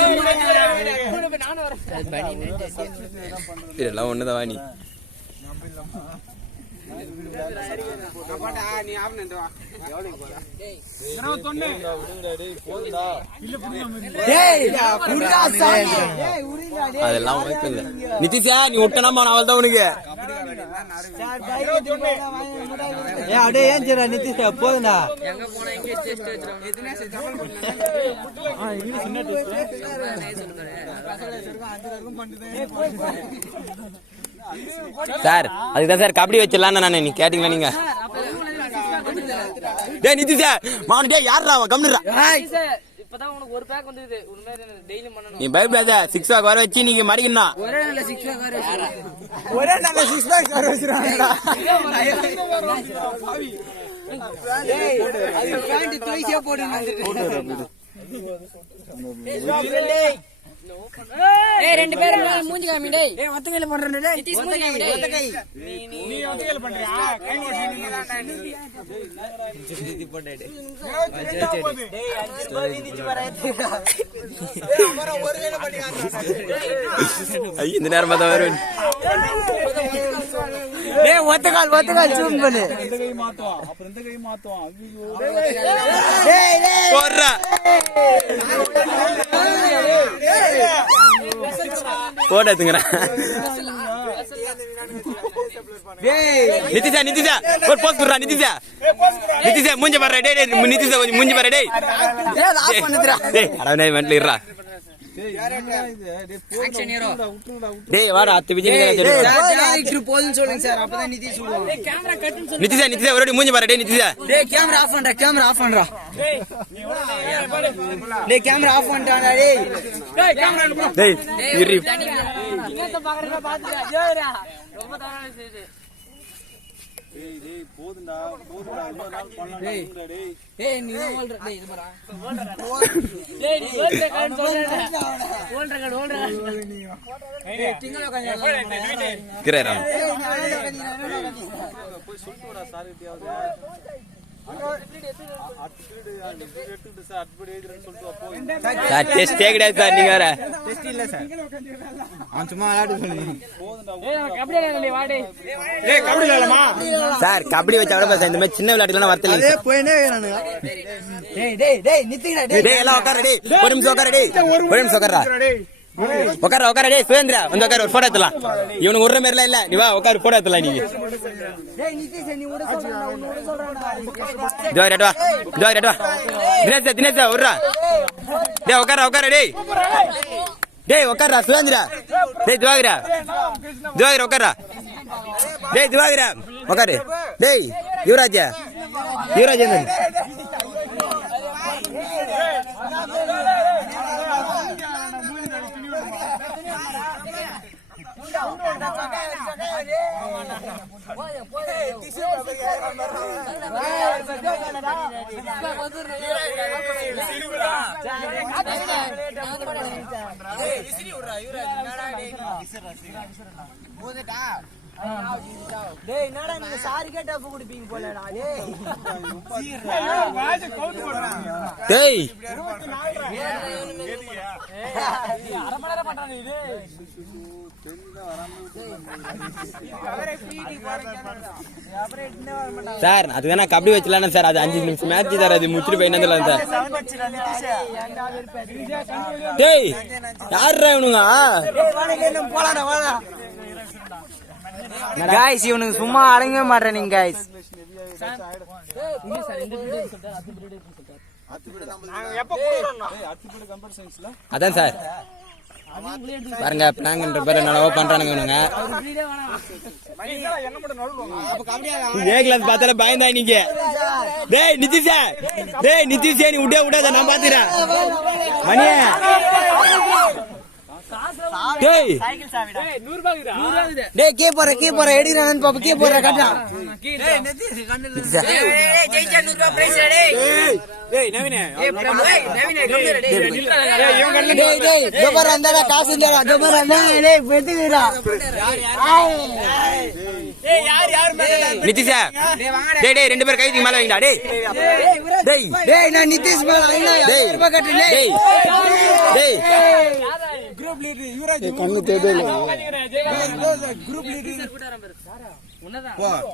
நானும் வரேன். இதெல்லாம் ஒண்ணுதான் வா நீ. டேய் புரியா சாமி. டேய் உரிடா டேய். அதெல்லாம் வாய்ப்பு இல்ல. நிதிஷா நீ விட்டனா அவள் தான் உனக்கு. சார் கையில ஏய் அப்படியே ஏஞ்சறா நிதிஷ் போதுடா. எங்க போனா இங்க டெஸ்ட் வச்சிரோம். எதுனே ஜப்பான் பண்ணல. இங்கிலீஷ் என்ன டெஸ்ட்? சார் அதுதான் சார் கபடி வச்சிடலாம் நான். நீ கேட்டீங்களா நீங்க? டேய் நிதிஷா மாவன டேய் யாரா அவன் கம்னுடா. இப்பதான் உனக்கு ஒரு பேக் வந்தது. உண்மையா டெய்லி பண்ணனும். நீ பயப்படாத 6 o'clock வர வச்சு நீங்க மடிக்கணும். ஒரே நல்ல 6 வர ஒரே நல்ல 6 பேக் வர வச்சிராங்கடா. டேய் அது பேண்ட் தூக்கியே போடுங்க. ஏய் ரெண்டு பேரும் மூஞ்சி காமி டேய். ஏய் ஒத்தகையில பண்றேன் டேய். நிதிஷ் மூஞ்சி காமி டேய். ஒத்தகை. நீ ஒத்தையில பண்றியா? கை வாஷ் நீங்க தான்டா நீ. இது போடா டேய். டேய் 5 ரூபாய் இருந்துச்சு வராதே. டேய் அமரா ஒரு வேளை பண்ணியாங்க. ஐய் இந்த நேரமா தான் வருவேன். டேய் ஒத்தகால் ஜூம் பண்ணு. இந்த கை மாத்துவான். அப்புறம் இந்த கை மாத்துவான். ஐயோ டேய் டேய் போறா போடாதுங்கடா. டேய் நிதிஷா ஒரு போஸ் குடுறா. நிதிஷா மூஞ்சி பாரு. டேய் டேய் நிதிஷா கொஞ்சம் மூஞ்சி பாரு. டேய் டேய் ஆஃப் பண்ணுடா. டேய் அடனே மென்ட்ல இருடா. Action hero. டேய் வாடா அத்தை விஜய் நீங்க தெரியும். டைரக்டர் போதுன்னு சொல்லுங்க சார். அப்பதான் நிதிஷ் சொல்லுவாங்க. டேய் கேமரா கட்னு சொல்லு. நிதிஷா ஒருடி மூஞ்சி பாரு. டேய் நிதிஷா டேய் கேமரா ஆஃப் பண்றா. டேய் கேமரா ஆஃப் பண்ணிட்டாடா டேய். டேய் கேமரா எடுப்பா. டேய் இரு. இங்கத்த பாக்குறீங்க பாத்துடா. ஜோரா ரொம்ப தரமா செய்து. டேய் போதுடா இன்னொரு நாள் பண்ணலாம் டேய். டேய் நீ ஓல்ற டேய் இது பாரா. டேய் நீ ஓல்ற கான் சொல்றடா. ஓல்ற. டேய் டிங்கல கொஞ்சம் கிரேரா போய் சொல்லுடா சார் கிட்டயாவது. எடுத்துக்கிட்டு சார் அப்படி எழுதுறேன்னு சொல்லிட்டு அப்போ சார் டெஸ்டே கிடையாது சார் நீங்க வேற டெஸ்ட் இல்ல சார் அவன் சும்மா விளையாட்டு சொல்லி கபடி விளையாடலாமா சார் கபடி வச்சா கூட சார் இந்த மாதிரி சின்ன விளையாட்டுலாம் வரல போயினே டேய் எல்லாம் உட்கார டேய் ஒரு நிமிஷம் உட்கார டேய் ஒரு நிமிஷம் உட்காரா உட்கார டேய் சுரேந்திரா வந்து உட்கார ஒரு போட்டோ எடுத்துலாம் இவனுக்கு ஒரு மாதிரிலாம் இல்ல நீ வா உட்கார போட்டோ எடுத்துலாம் நீங்க தினேஷ் விட்றா டேய் உட்கார டேய் டேய் உட்காரா சுரேந்திரா டேய் திவாகரா உட்காரா டேய் திவாகரா உட்காரு டேய் யுவராஜேந்திரன் டேய் என்னடா நீங்க சாரிக்கே டஃப் குடிப்பீங்க போலடா டேய் அரமணர பண்றானே இது சார் அது வேணா கபடி வச்சலாம் சார் அது 5 நிமிஷம் மேட்ச் சார் அது முடிச்சுட்டு போய் என்ன சார் டேய் யாரா இவனுங்க गाइस இவனுக்கு சும்மா அடங்கவே மாட்டறேன் நீங்க गाइस அதான் சார் பாருங்க பிளாங்ன்ற பேர் என்னவோ பண்றானுங்க இவனுங்க ஏ கிளாஸ் பார்த்தால பயந்தா நீங்க டேய் நிதிஷ் நீ விடாத நான் பாத்துறேன் மணியே டேய் டேய் கே போற எடிறானு பாப்பா கே போற காட்டா டேய் நிதிஷ் கண்ணல டேய் ஜெயிச்சா 100 ரூபாய் பிரைஸ் டேய் நவீனே டேய் ஜோபர அந்தடா காசு இல்லடா ஜோபர டேய் வெட்டுடா டேய் யார் மேல நிதிஷ் டேய் ரெண்டு பேர் கைக்கு மேல வைங்கடா டேய் நான் நிதிஷ் மேல 1000 ரூபாய் கட்டல டேய் குரூப் லீடர் யுவராஜ் கண்ணு தேடல குரூப் லீடர்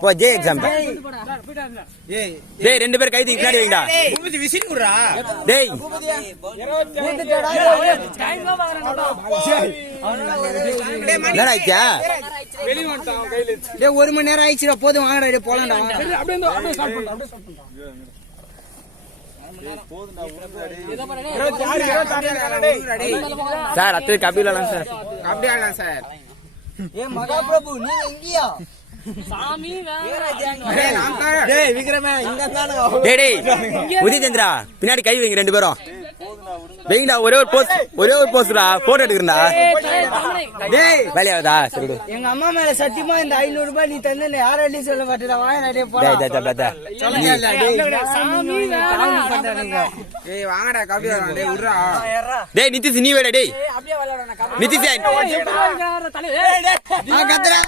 போ ஜே எக்ஸாம் டேய் ரெண்டு பேர் கைக்கு பின்னாடி வைங்கடா பூபதி விசில் குடுறா டேய் என்னடா ஆயிச்சா வெளிய வந்துட்டான் அவன் கையில டேய் 1 மணி நேரம் ஆயிச்சுடா போதும் வாங்கடா டேய் போலாம்டா அப்படியே ஸ்டார்ட் பண்ணு சார் அத்தை கபடி விளையாடலாம் சார் அப்படியே ஆடலாம் சார் ஏ மகா பிரபு நீங்க எங்கயா டேய் விக்ரமே இங்க தான டேய் உதிச்சந்திரா பின்னாடி கை வைங்க ரெண்டு பேரும் வெயிங்கடா ஒரே ஒரு போஸ்டா போட்டோ எடுக்கிறா டேய் வேலையாவதா சரி விடு எங்க அம்மா மேல சத்தியமா இந்த 500 ரூபாய் நீ தந்தே யாரடி சொல்ல மாட்டடா வாங்கடா டேய் போடா ஏய் வாங்கடா கபடி விளையாடலாம் டேய் விடுறா டேய் நிதிஷ் நீ வேடா டேய் அப்படியே விளையாடணும் நிதிஷ் கத்துறா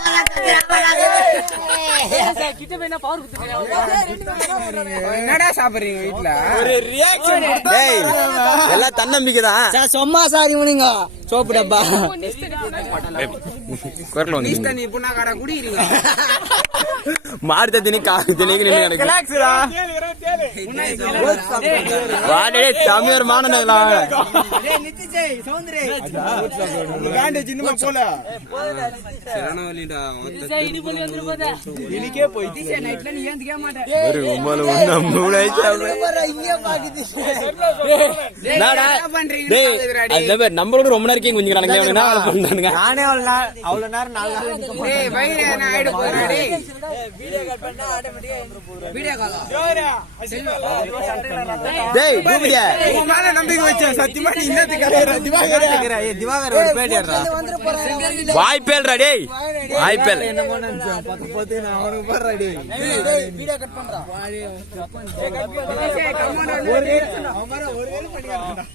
என்னடா சாப்பிடுறீங்க வீட்ல டேய் எல்லாம் தன்னம்பிக்கை தான் சும்மா சாரி முனிங்க சோப்பு டப்பா குரல் வந்து நீ புண்ணா கடை குடிக்கிறீங்க மார்த்த தினி காக்கு தினிக்கு நின்னு எனக்கு வாடே தமிழர் மானனலாம் டேய் நிதிஷ் சௌந்தரே காண்டே சின்னமா போல இன்னைக்கே போய் நிதிஷ் நைட்ல நீ ஏந்து கேக்க மாட்டே ஒரு உம்மல ஒண்ணு மூளைச்சா இங்க பாக்குது நாடா டேய் அந்த பேர் நம்மளோட ரொம்ப நேரம் கேங்க குஞ்சிரானுங்க என்ன பண்ணானுங்க நானே அவ்வளவு நேரம் 4 நாள் நிக்க போறேன் டேய் வயிறு என்ன ஆயிடு போறா டேய் வீடியோ கட் பண்ணா ஆட்டோமேட்டிக்கா வீடியோ காலா டேய் பூமியா உன் மேல நம்பிக்கை வச்சேன் சத்தியமா நீ இன்னத்துக்கு கலையற திவாகர் ஒரு பேடியறா வந்து போறேன் வாய்ப்பேல்டா டேய் வாய்ப்பேல் என்னமோ நினைச்சேன் 10 நான் அவனுக்கு போறா டேய் வீடியோ கட் பண்றா கட் பண்ணு கமான் அவன் வர ஒரு வேளை பண்ணியாடா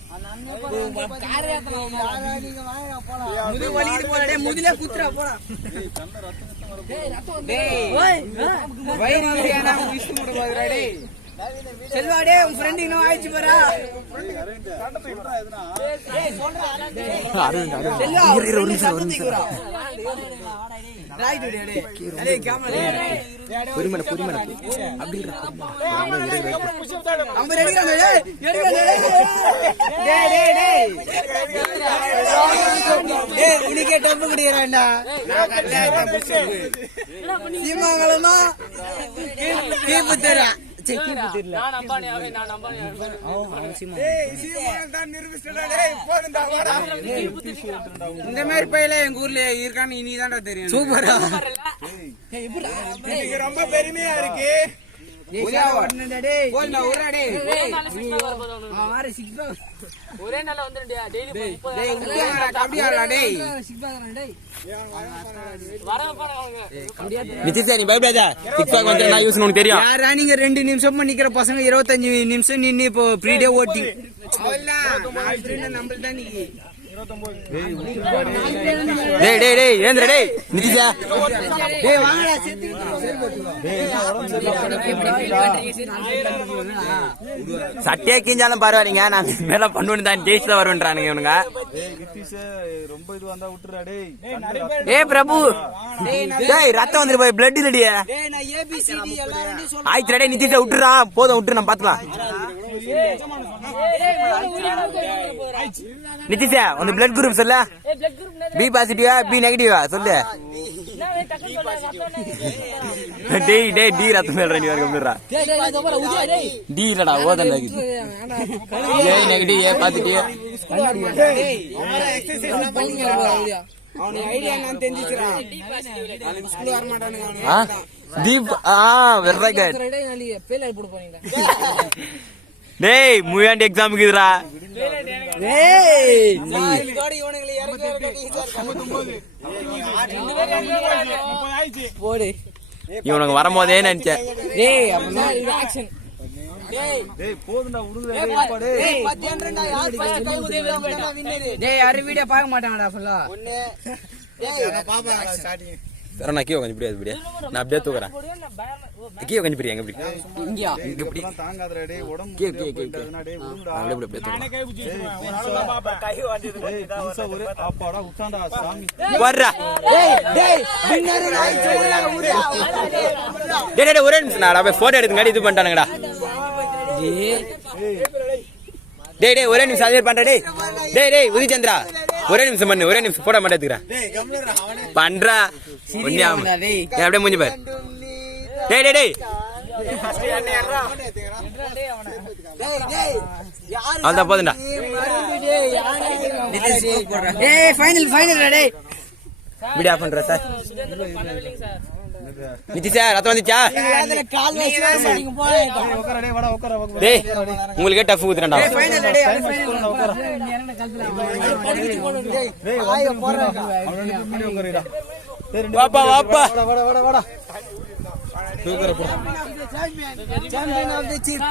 முது வலிக்குது போடா டேய் முதுல குத்துறா போடா டேய் ரத்தம் வந்து டேய் வயிறு ஏனா விஷ்ணு போடுறா டேய் செல்வாடே உன் ஃப்ரெண்ட் இன்னும் ஆயிடுச்சு பாரா. உனக்கே டப்பு குடிக்கிறான்டா. சீமாங்களமா கீப்பு தெரா. இந்த மாதிரி பையில எங்க ஊர்ல இருக்கான்னு இனிதான்டா தெரியும். சூப்பரா ரொம்ப பெருமையா இருக்கு. ஒரே நாள் வந்துடுடா. டெய்லி நிதிஷா நீ பயப்படாத. டிக்டாக் வந்து நான் யூஸ் உனக்கு தெரியும். யாரா நீங்க 2 நிமிஷமா நிக்கிற பசங்க 25 நிமிஷம் நின்னு இப்போ ப்ரீடே ஓட்டி. டேய் டேய் டேய் ஏந்திர டேய் நிதிஷா. டேய் வாங்கடா செத்து. சட்டையே கிஞ்சாலும் பரவாயில்லைங்க. நான் மேல பண்ணுவேன்னு தான் டேஸ்ட்ல வருவேன்றானுங்க இவனுங்க. ரொம்ப இது வந்தா விட்டுறா டேய். ஏய் பிரபு டேய் ரத்தம் வந்துரு போய் பிளட் இல்லடியே. டேய் நான் ABCD எல்லாரும் சொல்றேன். ஆயிடுச்சு டேய் நிதிஷா விட்டுறா. போதும் விட்டு நான் பாத்துக்கலாம். நிதிஷா உங்க பிளட் குரூப் சொல்ல. பி பாசிட்டிவா பி நெகட்டிவா சொல்லு. டேய் டேய் டி ரத்தம் மேல நீ வர கம்மிரா. டி இல்லடா ஓதன் லாகிது. ஏ நெகட்டிவ் ஏ பாசிட்டிவ். அவனுக்கு ஐடியா நான் தெரிஞ்சிச்சுடா. நாளைக்கு ஸ்கூல் வர மாட்டானுங்க. Deep very good. டேய் முயாண்டி எக்ஸாமுக்கு இதுடா. டேய் போடு. இவனுக்கு வரும்போதே நினைச்சேன். டேய் அப்பனா இது ஆக்சன். டேய் போடுடா உடுங்கடா டேய். டேய் யாரும் வீடியோ பார்க்க மாட்டாங்கடா ஃபுல்லா. சரா நான் கீழே கொஞ்சம் இப்படி அப்படியே நான் அப்படியே தூக்குறேன். கீழே கொஞ்சம் பிடி எங்க இப்படி இங்கயா இங்க இப்படி தாங்காதடா டேய் உடம்பு கீழே டேய் உடுடா. அப்படியே அப்படியே தூக்குறேன். புதுசா ஒரு ஆப்பாடா உட்கார்ந்தா சாமி. வர்றா. டேய் டேய் வின்னர் நான் சொல்றேன் ஊரா. டேய் டேய் ஒரே நிமிஷம் நான் அப்படியே போட்டோ எடுத்துங்கடி இது பண்ணிட்டானுங்கடா. டேய் டேய் ஒரே நிமிஷம் அதே பண்றா. டேய் டேய் டேய் உதிச்சந்திரா ஒரே நிமிஷம் பண்ணு. ஒரே நிமிஷம் போட மாட்டே எடுத்துக்கிறேன் பண்றா. ஒன்னியாம அப்படியே மூஞ்சி பாரு. டேய் டேய் டேய் அதான் போதுண்டா. ஏய் ஃபைனல் ஃபைனல் டேய். வீடியோ ஆஃப் பண்றா சார். நிதிஷா ரத்தம் வந்துச்சா. அதுல கால் வச்சு நீங்க போறீங்க. உட்கார டேய் வாடா உட்கார. டேய் உங்களுக்கே டஃப் ஊத்துறேன்டா. ஃபைனல் டேய் ஃபைனல் உட்கார. நீ இறங்க கல்பல. டேய் வாய போறடா. அவனோட வீடியோ உட்காருடா. வாப்பா வாப்பா வாடா வாடா வாடா. Champion of the chief.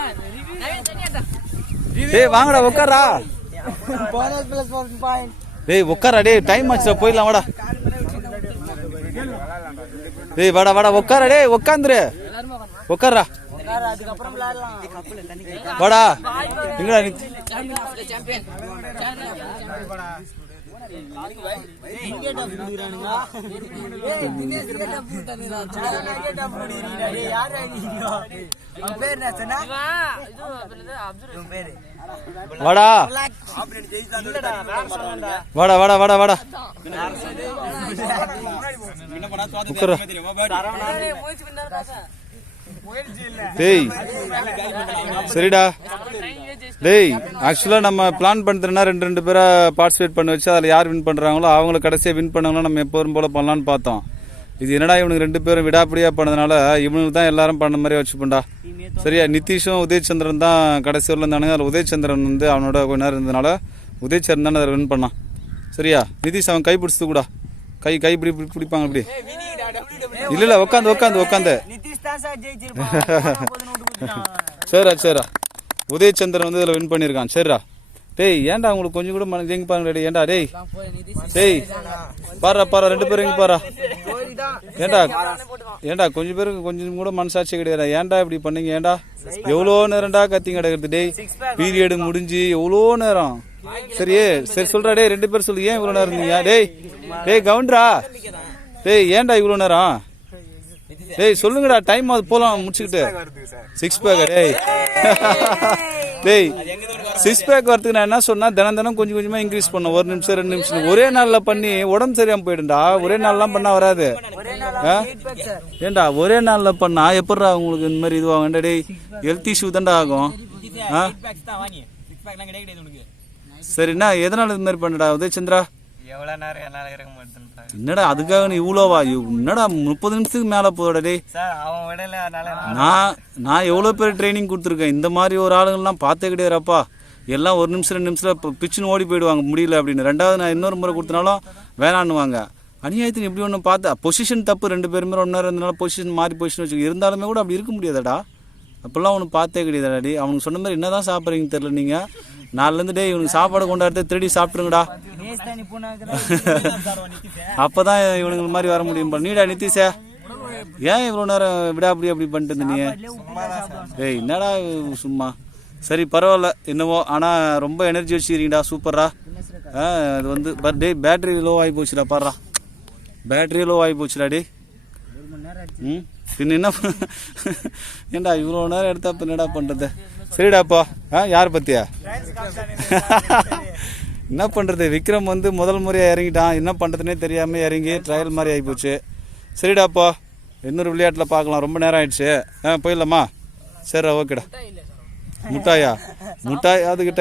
டேய் வாங்கடா உட்காரா. Bonus plus 1 point. டேய் உட்காரா டேய் டைம் ஆச்சு போயிடலாம் வாடா. டேய் வாடா வாடா உட்காரா டேய் உட்காந்துரு. உட்காரா அதுக்கு அப்புறம் விளையாடலாம். வாடா. எங்கடா சாம்பியன் வாடா வாடா வாடா வாடா வாடா. டேய் சரிடா. டேய் ஆக்சுவலா நம்ம பிளான் பண்றதுன்னா ரெண்டு பேரா பார்ட்டிசிபேட் பண்ண வச்சு அதில் யார் வின் பண்றாங்களோ அவங்கள கடைசியா வின் பண்ணாங்களோ நம்ம எப்போதும் போல பண்ணலான்னு பார்த்தோம். இது என்னடா இவனுக்கு 2 பேரும் விடாப்படியா பண்ணதுனால இவனுக்கு தான் எல்லாரும் பண்ண மாதிரி வச்சுப்போண்டா. சரியா நிதிஷும் உதயச்சந்திரன் தான் கடைசி வரல இருந்தானுங்க. அதில் உதயச்சந்திரன் வந்து அவனோட கொஞ்ச நேரம் இருந்ததுனால உதயச்சந்திரன் தான் அதில் வின் பண்ணான். சரியா நிதிஷ் அவன் கை பிடிச்சது கூட கை பிடிப்பாங்க இப்படி. இல்ல உட்காந்து சரிடா உதயச்சந்திரன் வந்து இதில் வின் பண்ணியிருக்கான். சரிடா டேய் ஏன்டா உங்களுக்கு கொஞ்சம் கூட மனசு எங்க பாருங்க டேய் ஏன்டா டேய் டேய் பாரு 2 பேரும் இங்க பாரு ஏன்டா கொஞ்சம் பேருக்கு கொஞ்சம் கூட மனசாட்சி கிடையாது ஏன்டா இப்படி பண்ணீங்க ஏன்டா எவ்வளோ நேரம்டா கத்தி கிடக்குறது டேய் பீரியடு முடிஞ்சு எவ்வளோ நேரம் சரி சொல்றா டேய் 2 பேர் சொல்லு ஏன் இவ்வளோ நேரம் இருந்தீங்க டேய் கவுண்டரா டேய் ஏன்டா இவ்வளோ நேரம் டேய் சொல்லுங்கடா டைம் அது போலாம் முடிச்சுக்கிட்டு 6 பேக் டேய் 6 பேக் வரதுக்கு நான் என்ன சொன்னா தினம் கொஞ்சம் கொஞ்சமா இன்க்ரீஸ் பண்ணும் 1 நிமிஷம் 2 நிமிஷம் ஒரே நாள்ல பண்ணி உடம்பு சரியாம போயிடும்டா ஒரே நாள்லாம் பண்ணா வராது ஏண்டா ஒரே நாள்ல பண்ணா எப்படா உங்களுக்கு இந்த மாதிரி இதுவாங்க டேய் ஹெல்த் இஷ்யூ தான்டா ஆகும் சரிண்ணா எதனால இது மாதிரி பண்ணடா உதயச்சந்திரா எவ்வளவு நேரம் என்னால இருக்க மாட்டேன் என்னடா அதுக்காக நீ இவ்வளோவா என்னடா 30 நிமிஷத்துக்கு மேல போதா டேய் சார் அவன் விடல அதனால நான் எவ்வளோ பேர் ட்ரைனிங் கொடுத்துருக்கேன் இந்த மாதிரி ஒரு ஆளுங்கள்லாம் பார்த்தே கிடையாதுப்பா எல்லாம் 1 நிமிஷம் 2 நிமிஷத்துல பிச்சுன்னு ஓடி போயிடுவாங்க முடியல அப்படின்னு ரெண்டாவது நான் இன்னொரு முறை கொடுத்தனாலும் வேணான்னுவாங்க அநியாயத்தின் எப்படி ஒன்று பார்த்தா பொசிஷன் தப்பு 2 பேருமே 1 நேரம் இருந்தனால பொசிஷன் மாறி பொசிஷன் வச்சு இருந்தாலுமே கூட அப்படி இருக்க முடியாதாடா அப்பெல்லாம் அவனுக்கு பார்த்தே கிடையாதாடி அவனுக்கு சொன்ன மாதிரி என்னதான் சாப்பிட்றீங்கன்னு தெரியல நீங்க நாலுலேருந்து டே இவனுக்கு சாப்பாடு கொண்டாடுறது திருடி சாப்பிட்டுருங்கடா அப்பதான் இவனுங்க மாதிரி வர முடியும் நீடா நித்திஷா ஏன் இவ்வளோ நேரம் அப்படி பண்ணிட்டு இருந்த நீ ஏய் என்னடா சும்மா சரி பரவாயில்ல என்னவோ ஆனால் ரொம்ப எனர்ஜி வச்சுக்கிறீங்கடா சூப்பரா அது வந்து டேய் பேட்டரி லோ ஆகி போச்சுடா பாடுறா பேட்டரி லோ ஆகி போச்சுடா டே பின்ன என்ன ஏண்டா இவ்வளோ நேரம் எடுத்தா இப்போ என்னடா பண்ணுறது சரிடாப்பா யார் பத்தியா என்ன பண்ணுறது விக்ரம் வந்து முதல் முறையாக இறங்கிட்டான் என்ன பண்ணுறதுனே தெரியாமல் இறங்கி ட்ரையல் மாதிரி ஆகிப்போச்சு சரிடாப்பா இன்னொரு விளையாட்டில் பார்க்கலாம் ரொம்ப நேரம் ஆயிடுச்சு போயிடலாமா சரி ஓகேடா முட்டாய் அதுக்கிட்ட